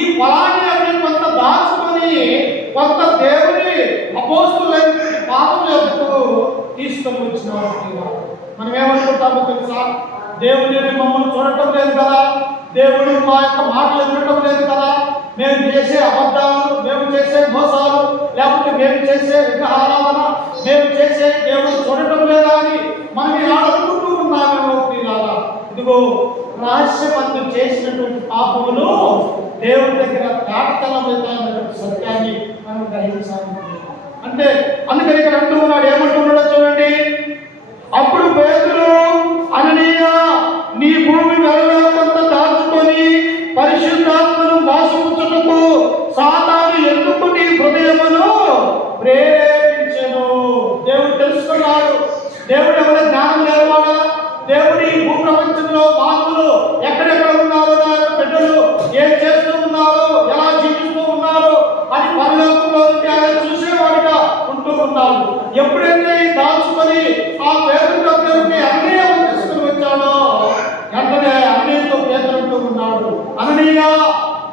ఈ పొలాన్ని అన్ని కొంత దాచుకొని కొంత దేవుని అపోస్తలులైన పాదముల యొద్దకు తీసుకొని వచ్చినారు. మనం ఏమనుకుంటామో తెలుసా? దేవుని మమ్మల్ని చూడటం లేదు కదా, దేవుడు మా యొక్క మాటలు వినటం లేదు కదా, మేము చేసే అబద్ధాలు, మేము చేసే మోసాలు, లేకపోతే మేము చేసే విగ్రహారాధన, మేము చేసే దేవుడు చూడటం లేదా అని మనం ఇలా అనుకుంటూ ఉన్నామేమో. ఇదిగో రహస్యమందు చేసినటువంటి పాపములు దేవుడి దగ్గర తాటతలమైనటువంటి సత్యాన్ని మనం గ్రహించాలి. అంటే అందుకని ఇక్కడ అంటూ ఉన్నాడు, ఏమంటున్నాడో చూడండి. అప్పుడు పేతురు, అననీయ, నీ భూమి వెలలో కొంత దాచుకొని పరిశుద్ధాత్మను మోసపుచ్చుటకు సాతాను ఎందుకు నీ హృదయమును ప్రేరేపించెను? దేవుడు తెలుసుకున్నాడు. దేవుడు ఎవరి జ్ఞానం లేవాడా? దేవుడి భూప్రపంచంలో మానవులు ఎక్కడెక్కడ ఉన్నారో, నా యొక్క బిడ్డలు ఏం చేస్తూ ఉన్నారో, ఎలా జీవిస్తూ ఉన్నారో అని పరలోకంలో ఆయన చూసేవాడిగా ఉంటూ ఉన్నారు. ఎప్పుడైతే దాచుకొని ఆ పేరు దగ్గరికి అననీయ తీసుకుని వచ్చాడో వెంటనే అననీయతో పేతురు అంటూ ఉన్నాడు, అననీయ,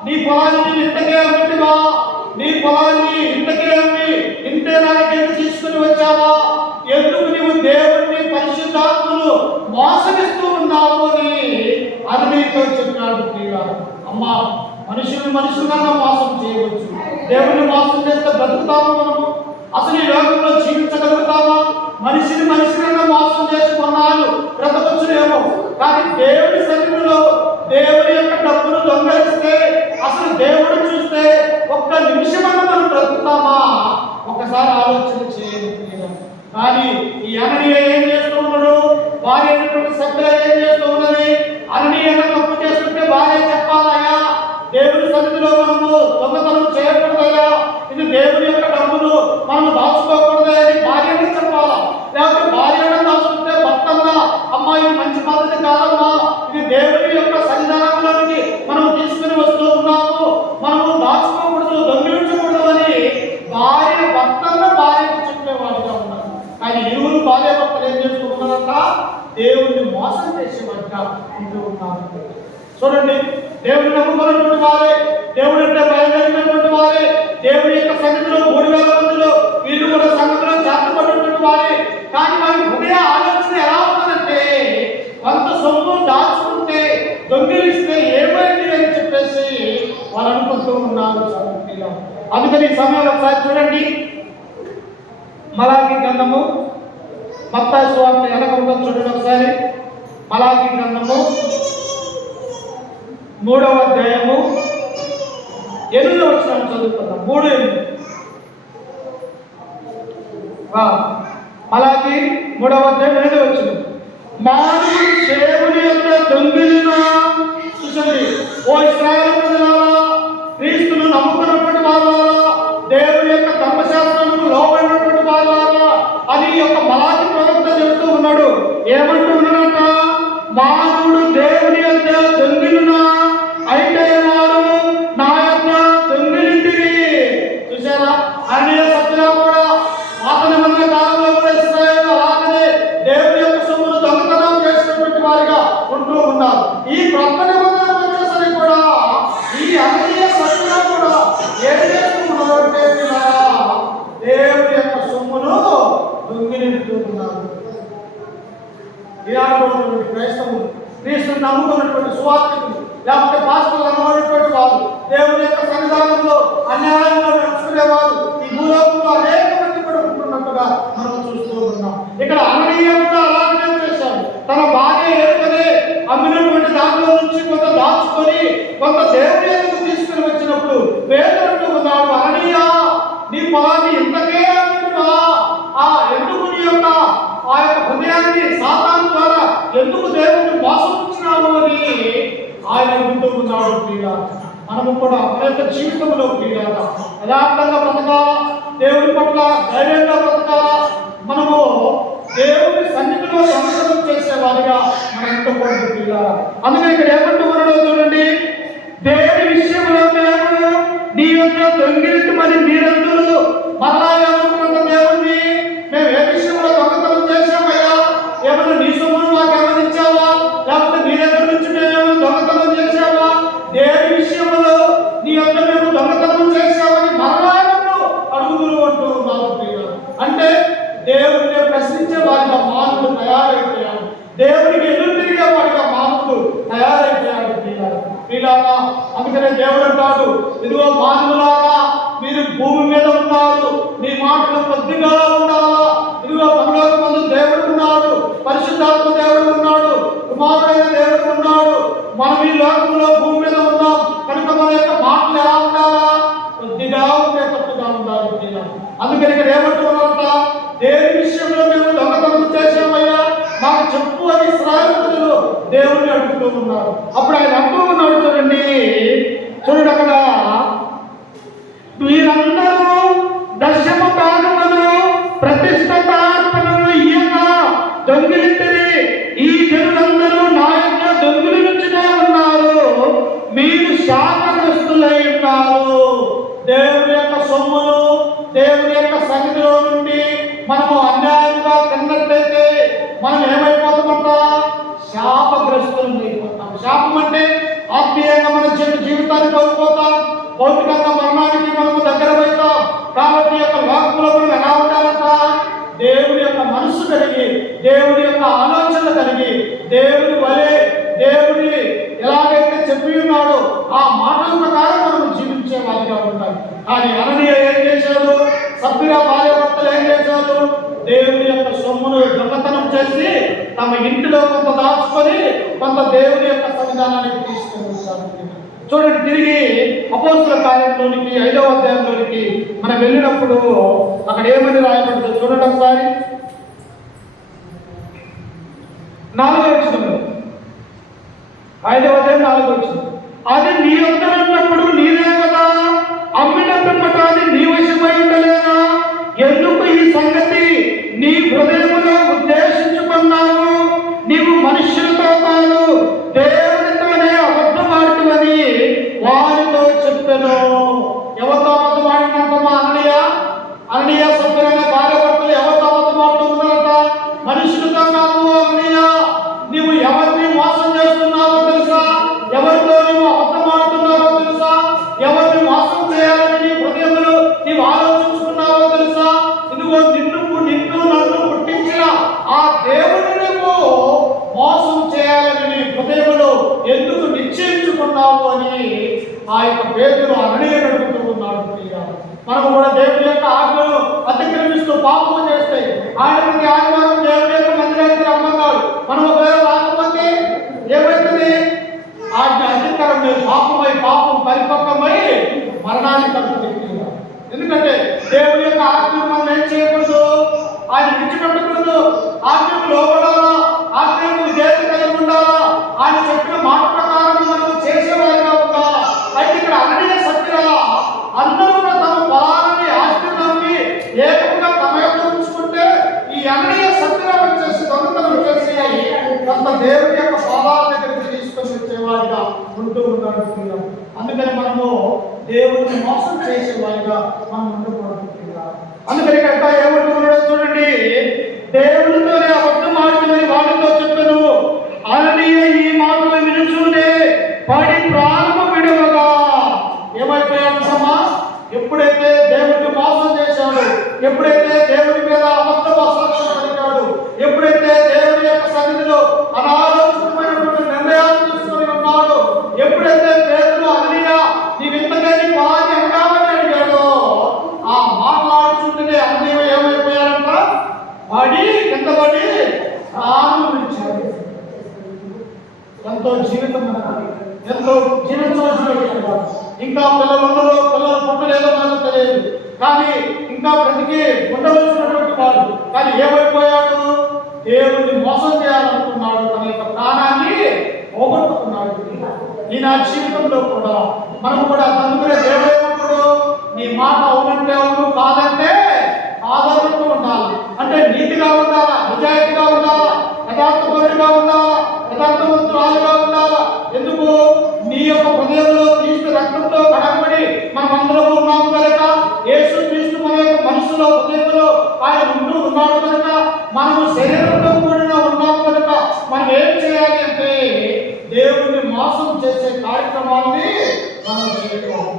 నీ పొలాన్ని ఇంతకే అమ్మితివా? నీ పొలాన్ని ఇంతకే అమ్మి ఇంతే నాకేం తీసుకుని వచ్చావా? ఎందుకు నీవు దేవుడిని పరిశుద్ధాత్మను మోసగిస్తూ ఉన్నావు అని అననీయతో చెప్పాడు. అమ్మా, మనుషులన్నా మోసం చేయవచ్చు, దేవుడిని మోసం చేస్తే బ్రతుకుతామా మనము? అసలు ఈ లోకంలో జీవించగలుగుతామా? మనిషినన్నా మోసం చేసి కొన్నాళ్ళు బ్రతకొచ్చునేమో, కానీ దేవుడి సన్నిధిలో దేవుడి యొక్క డబ్బును దొంగలిస్తే, అసలు దేవుడు చూస్తే ఒక్క నిమిషమన్నా మనం బ్రతుకుతామా? ఒకసారి ఆలోచన చేయండి. కానీ ఈ అననీయ ఏం చేస్తూ ఉన్నాడు? భార్య అయినటువంటి సభ్యుల ఏం చేస్తూ ఉన్నది? అననీయ తప్పు చేస్తుంటే భార్య చెప్పాలయ్యా, దేవుడి సన్నిధిలో మనము దొంగతనం చేయకూడదయ్యా, ఇది దేవుడి యొక్క డబ్బును మనం దాచుకోకూడదు అని భార్యనే చెప్పాలా? లేకపోతే భార్యనే దాచుకుంటే భర్తన్నా, అమ్మాయి మంచి పద్ధతి కాదమ్మా, ఇది దేవుడి యొక్క సన్నిధానంలోనికి మనం తీసుకుని వస్తూ ఉన్నాము, మనము దాచుకోకూడదు, దొంగిలించకూడదు చూడండి, దేవుడిని నమ్ముకున్నటువంటి వారే, దేవుడు అంటే బయలుదేరినటువంటి వారే, దేవుడి యొక్క సన్నిధిలో 3000 మందిలో వీళ్ళు కూడా సంఘంలో చేర్చబడినటువంటి వారే. కానీ వారి హృదయ ఆలోచన ఎలా ఉందంటే, కొంత సొమ్ము దాచుకుంటే దొంగిలిస్తే ఏమైంది అని చెప్పేసి వాళ్ళు అనుకుంటూ ఉన్నారు. అందుకని ఈ సమయంలో ఒకసారి చూడండి, మలాకీ గ్రంథము, మత్తయి సువార్త వెనక ఉంటుంది చూడండి ఒకసారి. మలాకీ గ్రంథము 3వ అధ్యాయము 8వ వచనం చదువుకుందాం. 3:8. మలాకీ 3వ అధ్యాయం 8వ వచనం. మానవుడు దేవుని యొక్క దొంగిలిన, చూడండి, ఓ ఇశ్రాయేలు ప్రజలారా, క్రీస్తును నమ్ముకున్నటువంటి వారారా, దేవుని యొక్క ధర్మశాస్త్రముకు లోబడినటువంటి వారారా అని యొక్క మలాకీ ప్రవక్త చెబుతూ ఉన్నాడు. ఏమంటూ ఉన్నాడంట? మానవుడు దేవుని యొక్క దొంగిలిన, అయితే వారు నా యొక్క దొంగిలింటిరి. చూసారా, అనే సత్యగా కూడా పాత నిబంధన కాలంలో కూడా ఇశ్రాయేలు అలాగనే దేవుని యొక్క సొమ్మును దొంగతనం చేసినటువంటి వారిగా ఉంటూ ఉన్నారు. ఈ క్రొత్త నిబంధన వచ్చేసరికి కూడా ఈ అన్నయ్య సత్యగా కూడా ఏం చేస్తూ ఉన్నారంటే, దేవుని యొక్క సొమ్మును దొంగిలింటూ ఉన్నారు. ఈనాడు క్రైస్తవులు, క్రీస్తుని నమ్ముకున్నటువంటి సువార్తికులు, లేకపోతే పాస్టర్లు అనుకున్నటువంటి వారు, దేవుని యొక్క సన్నిధానంలో అన్యాయంగా నడుచుకునేవారు ఈ భూలోకంలో అనేక మంది కూడా ఉంటున్నట్టుగా మనం చూస్తూ ఉన్నాం. ఇక్కడ అననీయ కూడా అలాగే చేశాడు. తన భార్య ఏర్పడే అమ్మినటువంటి దాంట్లో నుంచి కొంత దాచుకొని కొంత దేవుని ఎందుకు తీసుకుని వచ్చినప్పుడు పేదలంటూ ఉన్నాడు, అననీయ, నీ పొలాన్ని ఇంతకే అమ్మినవా? ఎందుకు నీ యొక్క ఆ యొక్క హృదయాన్ని సాతాను ద్వారా ఎందుకు దేవుడిని మోసపుచ్చినావు అని ఆయన అంటూ ఉన్నాడు. ప్రియుడా, మనము కూడా మన యొక్క జీవితంలో ప్రియుడా యథార్థంగా బ్రతకాలా, దేవుడి పట్ల ధైర్యంగా బ్రతకాలా, మనము దేవుని సన్నిధిలో దొంగతనం చేసేవారిగా మనం ఎంతకూడదు ప్రియుడా. అందుకని ఇక్కడ ఏమంటూ ఉన్నాడో చూడండి, దేవుని విషయంలో మేము నీ యొక్క దొంగిలింటి మరి మీరందరూ మరలా ఏమనుకున్న దేవుణ్ణి మేము ఏ విషయంలో దొంగతనం చేశామయ్యా? ఏమన్నా నీ సొమ్మును మాకు ఏమైనా ఇచ్చావా? లేకపోతే నీ దగ్గర నుంచి మేము దొంగతనం చేశావా? దేని విషయంలో నీ యొక్క మేము దొంగతనం చేశామని మరలా అడుగుతులు అంటూ ఉన్నారు. అంటే దేవుడిని ప్రశ్నించే వారిగా మానవుడు తయారైపోయాడు, దేవుడికి ఎదురు తిరిగే వాడిగా మానవుడు తయారైపోయాడు. ప్రియులారా, అందుకనే దేవుడు అంటాడు, ఇదిగో మానవులారా, మీరు భూమి మీద ఉన్నారు, మీ మాటలు కొద్దిగా ఉండాలా. ఇదిగో పరలోకమందు దేవుడు ఉన్నాడు, పరిశుద్ధాత్మ దేవుడు ఉన్నాడు, కుమారుడైన దేవుడు ఉన్నాడు. మనం ఈ లోకంలో భూమి మీద ఉన్నాం కనుక మన యొక్క మాటలు ఎలా ఉండాలా? కొద్దిగా ఉండేటట్టుగా ఉండాలి. అందుకని ఇక్కడ ఏమంటున్నారంట, దేని విషయంలో మేము దొంగతనం చేశామయ్యా మాకు చెప్పు అని ఇశ్రాయేలు ప్రజలు దేవుడిని అడుగుతూ ఉన్నారు. అప్పుడు ఆయన అంటూ ఉన్నాడు, చూడండి అక్కడ, వీరందరూ దశమ భాగమును ప్రతిష్ఠితార్పణలు ఇయ్యక దొంగిలింటిరి. ఈ జనులందరూ నా యొక్క దొంగిలి నుంచినే ఉన్నారు, మీరు శాపగ్రస్తులై ఉన్నారు. దేవుని యొక్క సొమ్మును దేవుని యొక్క సన్నిధిలో నుండి మనము అన్యాయంగా తిన్నట్లయితే మనం ఏమైపోతామంట? శాపగ్రస్తులు అయిపోతాం. శాపం అంటే ఆత్మీయంగా మన జీవితాన్ని కోల్పోతాం, భౌతికంగా మరణానికి మనము దగ్గర అవుతాం. కాబట్టి యొక్క లోకంలో మనం ఎలా ఉండాలంట? దేవుని యొక్క మనసు కలిగి, దేవుని యొక్క ఆలోచన కలిగి, దేవుని వలె దేవుని ఎలాగైతే చెప్పి ఉన్నాడో ఆ మాటల ప్రకారం మనం జీవించే వారిగా ఉంటాం. కానీ అననీయ ఏం చేశాడు? సభ్యుల భార్య భర్తలు ఏం చేశారు? దేవుని యొక్క సొమ్మును దొంగతనం చేసి తమ ఇంటిలో కొంత దాచుకొని కొంత దేవుని యొక్క సన్నిధానానికి తీసుకొని వచ్చారు. చూడండి, తిరిగి అపోస్తుల కార్యంలోనికి 5వ అధ్యాయంలోనికి మనం వెళ్ళినప్పుడు అక్కడ ఏమని రాయబడుతుందో చూడండి ఒకసారి. 4వ వచనంలో, 5వ అధ్యాయం 4వ వచనం, అది నీ వద్ద ఉన్నప్పుడు నీదే కదా, అమ్మిన పిమ్మట అది నీ వశమై ఉండలేదా? ఎందుకు ఈ సంగతి నీ హృదయములో ఉద్దేశించుకున్నావు? నీవు మనుష్యులతో కాదు దేవునితోనే అబద్ధమాడుతువని వారితో చెప్పాను. ఎవరితో అబద్ధమాడినంతమా? అననీయ సభ్యులైన భార్య భర్తలు ఎవరితో అబద్ధమాడుతున్నారట? మనుషులతో కాదు. అననీయ, నీవు ఎవరిని మోసం చేస్తున్నావో తెలుసా? ఎవరి ఆ యొక్క పేతురు అననీయ గడుపుతూ ఉన్నాడు. మనము కూడా దేవుని యొక్క ఆజ్ఞను అతిక్రమిస్తూ పాపము చేస్తే ఆయన ప్రతి ఆదివారం దేవుని యొక్క మందిరానికి రమ్మన్నాడు. మనం ఒకవేళ రాకపోతే ఏమవుతుంది? ఆజ్ఞ అధికారమే పాపమై పాపం పరిపక్వమై మరణానికి కలుగుతుంది. ఎందుకంటే దేవుని యొక్క ఆజ్ఞను మనం ఏం చేయకూడదు, ఆయన విడిచిపెట్టకూడదు. ఆజ్ఞకు లోబడాలా, ఆజ్ఞకు విధేయత కలిగి ఉండాలా, ఆయన చెప్పిన మాట ప్రకారం మనం చేసేవారిగా ఉండాలా. అయితే ఇక్కడ అననీయ సత్యరా అందరూ కూడా తమ పొలాలని ఆస్తిని నమ్మి ఏకంగా తమ యొక్క ఉంచుకుంటే ఈ అననీయ సత్యరా వచ్చేసి దొంగతనం వచ్చేసి కొంత దేవుని యొక్క పాదాల దగ్గరికి తీసుకొని వచ్చేవాడిగా ఉంటూ ఉన్నాడు. అందుకని మనము దేవుడిని మోసం చేసేవాడిగా మనం ఉండకూడదు. అందుకని ఇక్కడ ఏమంటున్నాడో చూడండి, దేవుడితోనే అబద్ధం ఆడుతున్నది వాడితో చెప్పను, అననీయ ఈ మాటలు వినుచూనే పడి ప్రాణము విడవగా. ఏమైపోయాడు సమా? ఎప్పుడైతే దేవుడిని మోసం చేశాడు, ఎప్పుడైతే దేవుడి మీద అబద్ధ సాక్ష్యం పలికాడు, ఎప్పుడైతే దేవుడి యొక్క సన్నిధిలో అనాలోచితమైనటువంటి నిర్ణయాలు తీసుకొని ఉన్నాడు, ఎప్పుడైతే పేతురు అననీయ నీవింతకని పొలాన్ని అమ్మామని అడిగాడో, ఆ మాట్లాడుతుంటే అననీయ ఏమైపోయాడంట? పడి కింద పడి ప్రాణం విడిచాడు. ఎంతో జీవితం ఎంతో జీవించవలసిన ఇంకా పిల్లలు పుట్టలేదో మనకు తెలియదు, కానీ ఇంకా బ్రతికి ఉండవలసినటువంటి వాడు. కానీ ఏమైపోయాడు? దేవుడిని మోసం చేయాలనుకున్నాడు, తన యొక్క ప్రాణాన్ని పోగొట్టుకున్నాడు. ఈ నా జీవితంలో కూడా మనం కూడా అందుకునే దేవుడు నీ మాట అవునంటే అవును, కాదంటే కాదన్నట్టు ఉండాలి. అంటే నీతిగా ఉండాలా, నిజాయితీగా ఉండాలా, యథార్థపరుడిగా ఉండాలా, యథార్థవంతురాలుగా ఉండాలా. ఎందుకు? నీ యొక్క హృదయంలో క్రీస్తు రక్తంతో కడగబడి మనం అందరం ఉన్నాము కనుక, యేసు క్రీస్తు మన యొక్క మనసులో హృదయంలో ఆయన ఉంటూ ఉన్నాడు కనుక, మనము శరీరంతో కూడిన ఉన్నాము కనుక మనం ఏం చేయాలి అంటే దేవుడిని మోసం చేసే కార్యక్రమాన్ని మనం చేయకూడదు.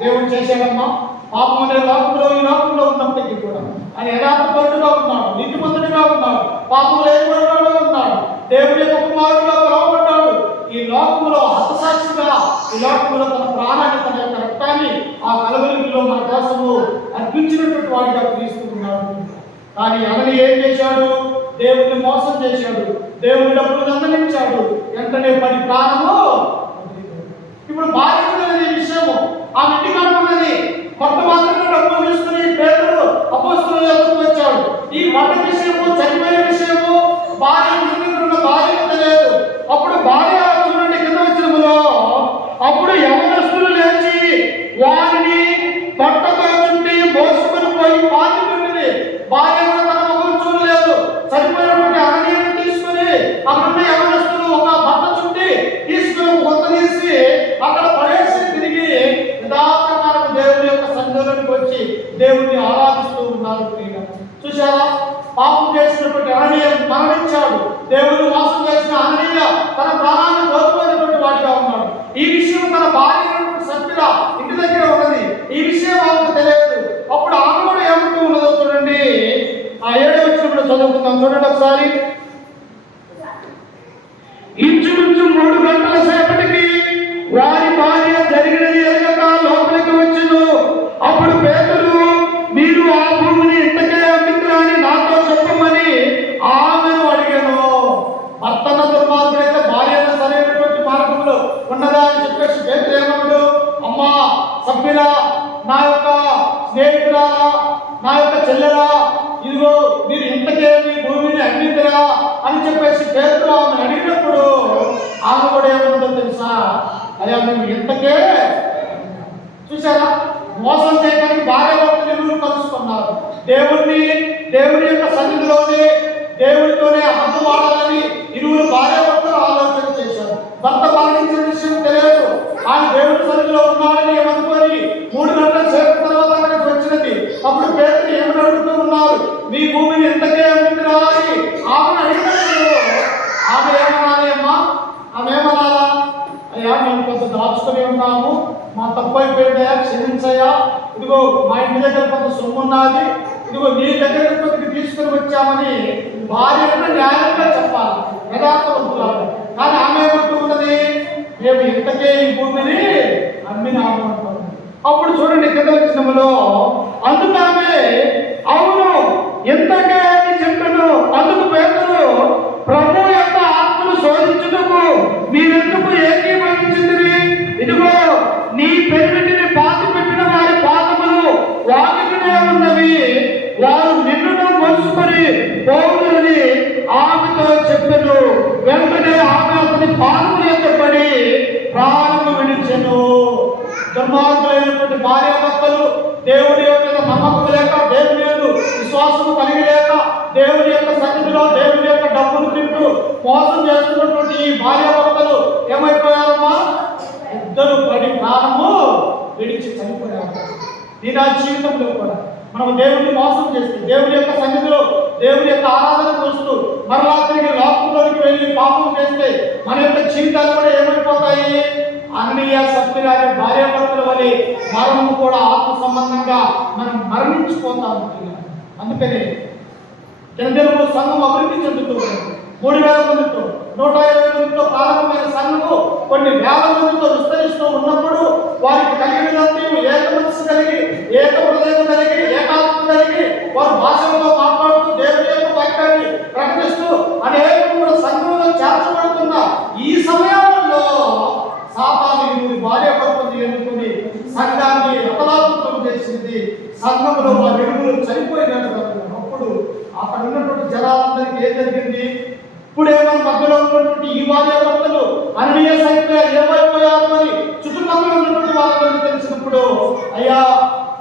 దేవుడు చేశాడమ్మా పాపం అనే లోకంలో ఈ లోకంలో ఉన్నప్పటికీ కూడా ఆయన యథార్థపరుడుగా ఉన్నాడు, నీతిమంతుడిగా ఉన్నాడు, పాపం లేనివాడుగా ఉన్నాడు, దేవుడి యొక్క కుమారుడుగా పిలువబడ్డాడు. ఈ లోకంలో హతసాక్షిగా ఈ లోకంలో తన ప్రాణాన్ని, తన యొక్క రక్తాన్ని ఆ కలవరిలో మన కోసము అర్పించినటువంటి వాడిగా పిలుస్తున్నాడు. కానీ అతను ఏం చేశాడు? దేవుడిని మోసం చేశాడు, దేవుడి డబ్బులు దొంగలించాడు, వెంటనే పడి ప్రాణము. ఇప్పుడు బాధ్యత విషయము ఆ ఇంటి కడుపున్నది కొత్త మాత్రమే డబ్బులు తీసుకుని పేదలు అపోస్తులు ఎదుర్కొ వచ్చాడు. ఈ వంట విషయము, చనిపోయే విషయము భార్య ఉన్న భార్య తెలియదు. అప్పుడు భార్య చూడండి కింద వచ్చినములో, అప్పుడు యవనస్తులు లేచి వారిని పొట్టతో చుట్టి మోసుకొని పోయి పాతి పెట్టింది. భార్య కూడా తన ముఖం చూడలేదు. చనిపోయినటువంటి అననీయను తీసుకుని అక్కడున్న యవనస్తులు ఒక బట్ట చుట్టి తీసుకుని కొత్త తీసి అక్కడ పడేసి తిరిగి యథాప్రకారం దేవుని యొక్క సన్నిధిలోకి వచ్చి దేవుడిని ఆరాధిస్తూ ఉన్నారు. చూశారా? పాపం చేసినటువంటి అననీయ మరణించాడు. దేవుడిని మోసం చేసిన అననీయ తన ప్రాణాన్ని కోల్పోయినటువంటి వాడిగా ఉన్నాడు. ఈ విషయం తన భార్య సత్యుల ఇంటి దగ్గర ఉన్నది. ఈ విషయం ఆమెకు తెలియదు. అప్పుడు ఆమె కూడా ఏమంటూ ఉన్నదో చూడండి. ఆ 7వ వచనంలో చదువుకుందాం చూడండి ఒకసారి. ఇంచుమించు 3 గంటల సేపటికి వారి భార్య జరిగినది ఎరగక లోపలికి వచ్చెను. అప్పుడు పేతురు, మీరు ఆ భూమిని ఇంతకే అమ్మిందిరా అని నాతో చెప్పమని ఆమెను అడిగాను. భర్తన దుర్మార్గుడైతే భార్య సరైనటువంటి మార్గంలో ఉన్నదా అని చెప్పేసి పేతురు ఏమన్నాడు? అమ్మా సభ్యులా, నా యొక్క స్నేహితురా, నా యొక్క చెల్లెలా, ఇదిగో మీరు ఇంతకే మీ భూమిని అమ్మిందిరా అని చెప్పేసి పేతురు ఆమెను అడిగినప్పుడు ఆమె కూడా ఏమన్నదో తెలుసా? అయ్యా మేము ఇంతకే. చూసారా? మోసం చేయడానికి భార్య భర్తలు ఇరువురు కలుసుకున్నారు. దేవుని యొక్క సన్నిధిలోనే దేవుడితోనే అబద్ధం ఆడాలని ఇరువురు భార్య భర్తలు ఆలోచన చేశారు. భర్త మరణించిన విషయం తెలియదు. ఆయన దేవుడి సన్నిధిలో ఉన్నాడని ఏమనుకొని 3 గంటల సేపు తర్వాత అక్కడికి వచ్చినది. అప్పుడు పేతురు ఏమని అడుగుతూ ఉన్నారు? మీ భూమిని ఎంతకే అమ్మిందిరా అని ఆమెను అడిగినప్పుడు ఆమె ఏమనాలి అమ్మా? ఆమె ఏమనాలా? అయ్యా మేము కొంత దాచుకొని ఉన్నాము, మా తప్పు అయిపోయిందయా, క్షమించయ్యా, ఇదిగో మా ఇంటి దగ్గర కొంత సొమ్ము ఉన్నది, ఇదిగో నీ దగ్గర కొద్దిగా తీసుకొని వచ్చామని భార్య న్యాయంగా చెప్పాలి, యథార్థవంతురాలు. కానీ ఆమె ఏమంటూ ఉన్నది? మేము ఇంతకే ఈ భూమిని అమ్మినాము అంటారు. అప్పుడు చూడండి కింద వచనములో, అందుకనే అవును ఇంతకే అని చెప్పాను. అందుకు పేతురు, ప్రభు యొక్క ఆత్మను శోధించుటకు మీరెందుకు ఏకీభవించింది? ఇదిగో నీ పెరిమిటిని పాతి పెట్టిన వారి పాదములు వాకిటనే ఉన్నవి, వారు నిన్నును మోసుకొని పోవునని ఆమెతో చెప్పెను. వెంటనే ఆమె అతని పాదముల యొక్క పడి ప్రాణము విడిచెను. దుర్మార్గులైనటువంటి భార్యాభర్తలు దేవుడి యొక్క నమ్మకం లేక, దేవుని యొక్క విశ్వాసం కలిగి లేక, దేవుని యొక్క సన్నిధిలో దేవుని యొక్క డబ్బును తింటూ మోసం చేస్తున్నటువంటి ఈ భార్యాభర్తలు ఏమైపోయారమ్మా? ఇద్దరు పడి ప్రాణము విడిచి చనిపోయారు. నా జీవితంలో కూడా మనం దేవుడిని మోసం చేస్తే, దేవుని యొక్క సన్నిధిలో దేవుని యొక్క ఆరాధన చేస్తూ మరలా తిరిగి లోకంలోకి వెళ్ళి పాపం చేస్తే మన యొక్క జీవితాలు కూడా ఏమైపోతాయి? అన్నయ్య సత్యరాజు భార్యాభర్తల వలె మరణము కూడా ఆత్మ సంబంధంగా మనం మరణించిపోతాము. అందుకని జనజనము సంఘం అభివృద్ధి చెందుతుంది. 3000 మందితో 120 మందితో ప్రారంభమైన సంఘము కొన్ని వేల మందితో విస్తరిస్తూ ఉన్నప్పుడు వారికి కలిగినదంతా ఏక మనస్సు కలిగి, ఏక హృదయం కలిగి, ఏకాత్మ కలిగి వారు భాషలో మాట్లాడుతూ దేవుని యొక్క వాక్యాన్ని ప్రకటిస్తూ అనేక సంఘంలో చేర్చబడుతున్న ఈ సమయంలో సాతాను భార్యాభర్తలు ఎన్నుకొని సంఘాన్ని అతలాకుతం చేసింది. సంఘంలో వారి ఎరువులు చనిపోయినట్టు అప్పుడు అక్కడ ఉన్నటువంటి జనాలందరికీ ఏం జరిగింది? ఇప్పుడేమో మధ్యలో ఉన్నటువంటి ఈ భార్యాభర్తలు అన్నయ్య సైతం ఏమైపోయారు అని చుట్టుపక్కల ఉన్నటువంటి వాళ్ళని తెలిసినప్పుడు, అయ్యా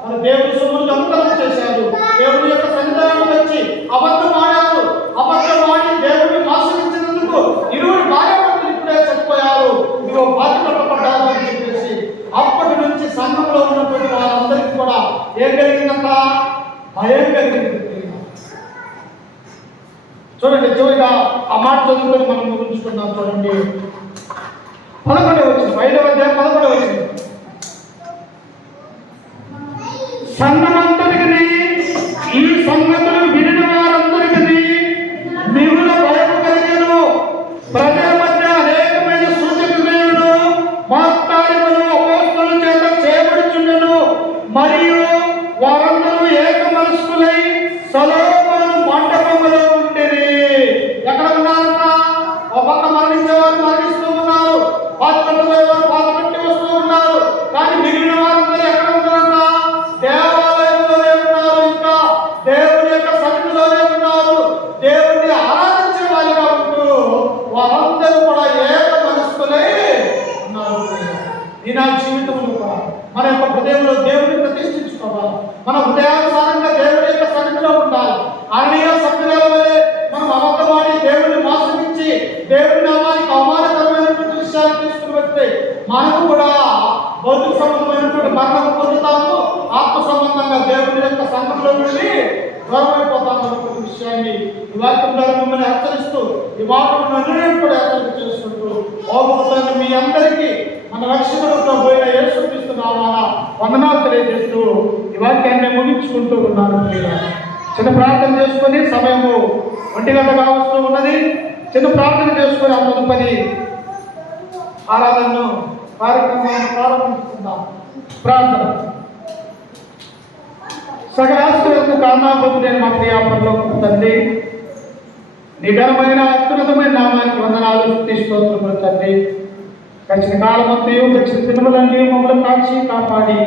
మన దేవుని సొమ్ములు దొంగతనం చేశారు, దేవుని యొక్క సన్నిధానం వచ్చి అబద్ధం ఆడారు, అబద్ధం ఆడి దేవుడిని మోసగించినందుకు ఇరువురు భార్యాభర్తలు ఇప్పుడే చనిపోయారు, ఇదిగో బాధ్యత పట్టబడ్డారు అని చెప్పేసి అప్పటి నుంచి సంఘంలో ఉన్నటువంటి వాళ్ళందరికీ కూడా ఏం కలిగిందంట? భయం కలిగింది. చూడండి చివరిగా ఆ మాట చదువుకొని మనం ముగించుకున్నాం. చూడండి 11వ వచనం, 5వ అధ్యాయం 11వ వచనం. సంఘమంతటికి ఈ సంగతులు వినిన వారందరికీ మిగుల భయము కలిగెను. ప్రజల మధ్య అనేకమైన సూచక క్రియలను మహత్కార్యములు అపోస్తలుల చేత చేయబడుచుండెను. మరియు వారందరూ ఏక మనస్కులై సొలొమోను మంటపములో ఉండేది. ఎక్కడ ఉన్నారంట? ఒక పక్క మరణించేవారు మరణిస్తూ ఉన్నారు, పాతపెట్టేవారు పాతపెట్టి వస్తూ ఉన్నారు. కానీ మిగిలిన వారందరూ ఎక్కడ ఉన్నారంట? దేవాలయంలోనే ఉన్నారు, ఇంకా దేవుని యొక్క సన్నిధిలోనే ఉన్నారు, దేవుడిని ఆరాధించే వారిగా ఉంటూ వారందరూ కూడా ఏక మనస్కులై ఉన్నారు. ఈ నా జీవితంలో కూడా మన యొక్క హృదయంలో దేవుడిని ప్రతిష్ఠించుకోవాలి. మన హృదయానుసారంగా దేవుడి యొక్క సన్నిధిలో ఉండాలి. అన్నయ్య సత్యాల వలె మనం అబద్ధమాడి దేవుడిని మోసగించి దేవుడి నామానికి అవమానకరమైనటువంటి విషయాలు తీసుకుని వస్తే మనకు కూడా భౌతిక సంబంధమైనటువంటి మరణం పొందుతాము, ఆత్మ సంబంధంగా దేవుడి యొక్క సంఘంలో నుండి దూరమైపోతాము అన్నటువంటి విషయాన్ని ఈ వాక్యం ద్వారా మిమ్మల్ని హెచ్చరిస్తూ ఈ మాటలను కూడా హెచ్చరిక చేసుకుంటూ బాగుంటాను మీ అందరికీ మన రక్షకులతో పోయిన యేసుక్రీస్తు నామమున వందనాలు తెలియజేస్తూ ఈ వాక్యాన్ని ముగించుకుంటూ ఉన్నాను. చిన్న ప్రార్థన చేసుకొని, సమయము 1 గంట కావస్తూ ఉన్నది. చిన్న ప్రార్థన చేసుకొని ఆ తదుపరి ఆరాధనను కార్యక్రమాన్ని ప్రారంభించుకుందాం. ప్రార్థన. సకలాశ్వరకు కారణాభూతుడైన మా ప్రియాపరలోకపు తండ్రి, నీ ఘనమైన అత్యున్నతమైన నామానికి వందనాలు స్తోత్రములు తండ్రి. గడిచిన కాలమంతయు గడిచిన దినములన్నీ మమ్మల్ని కాచి కాపాడి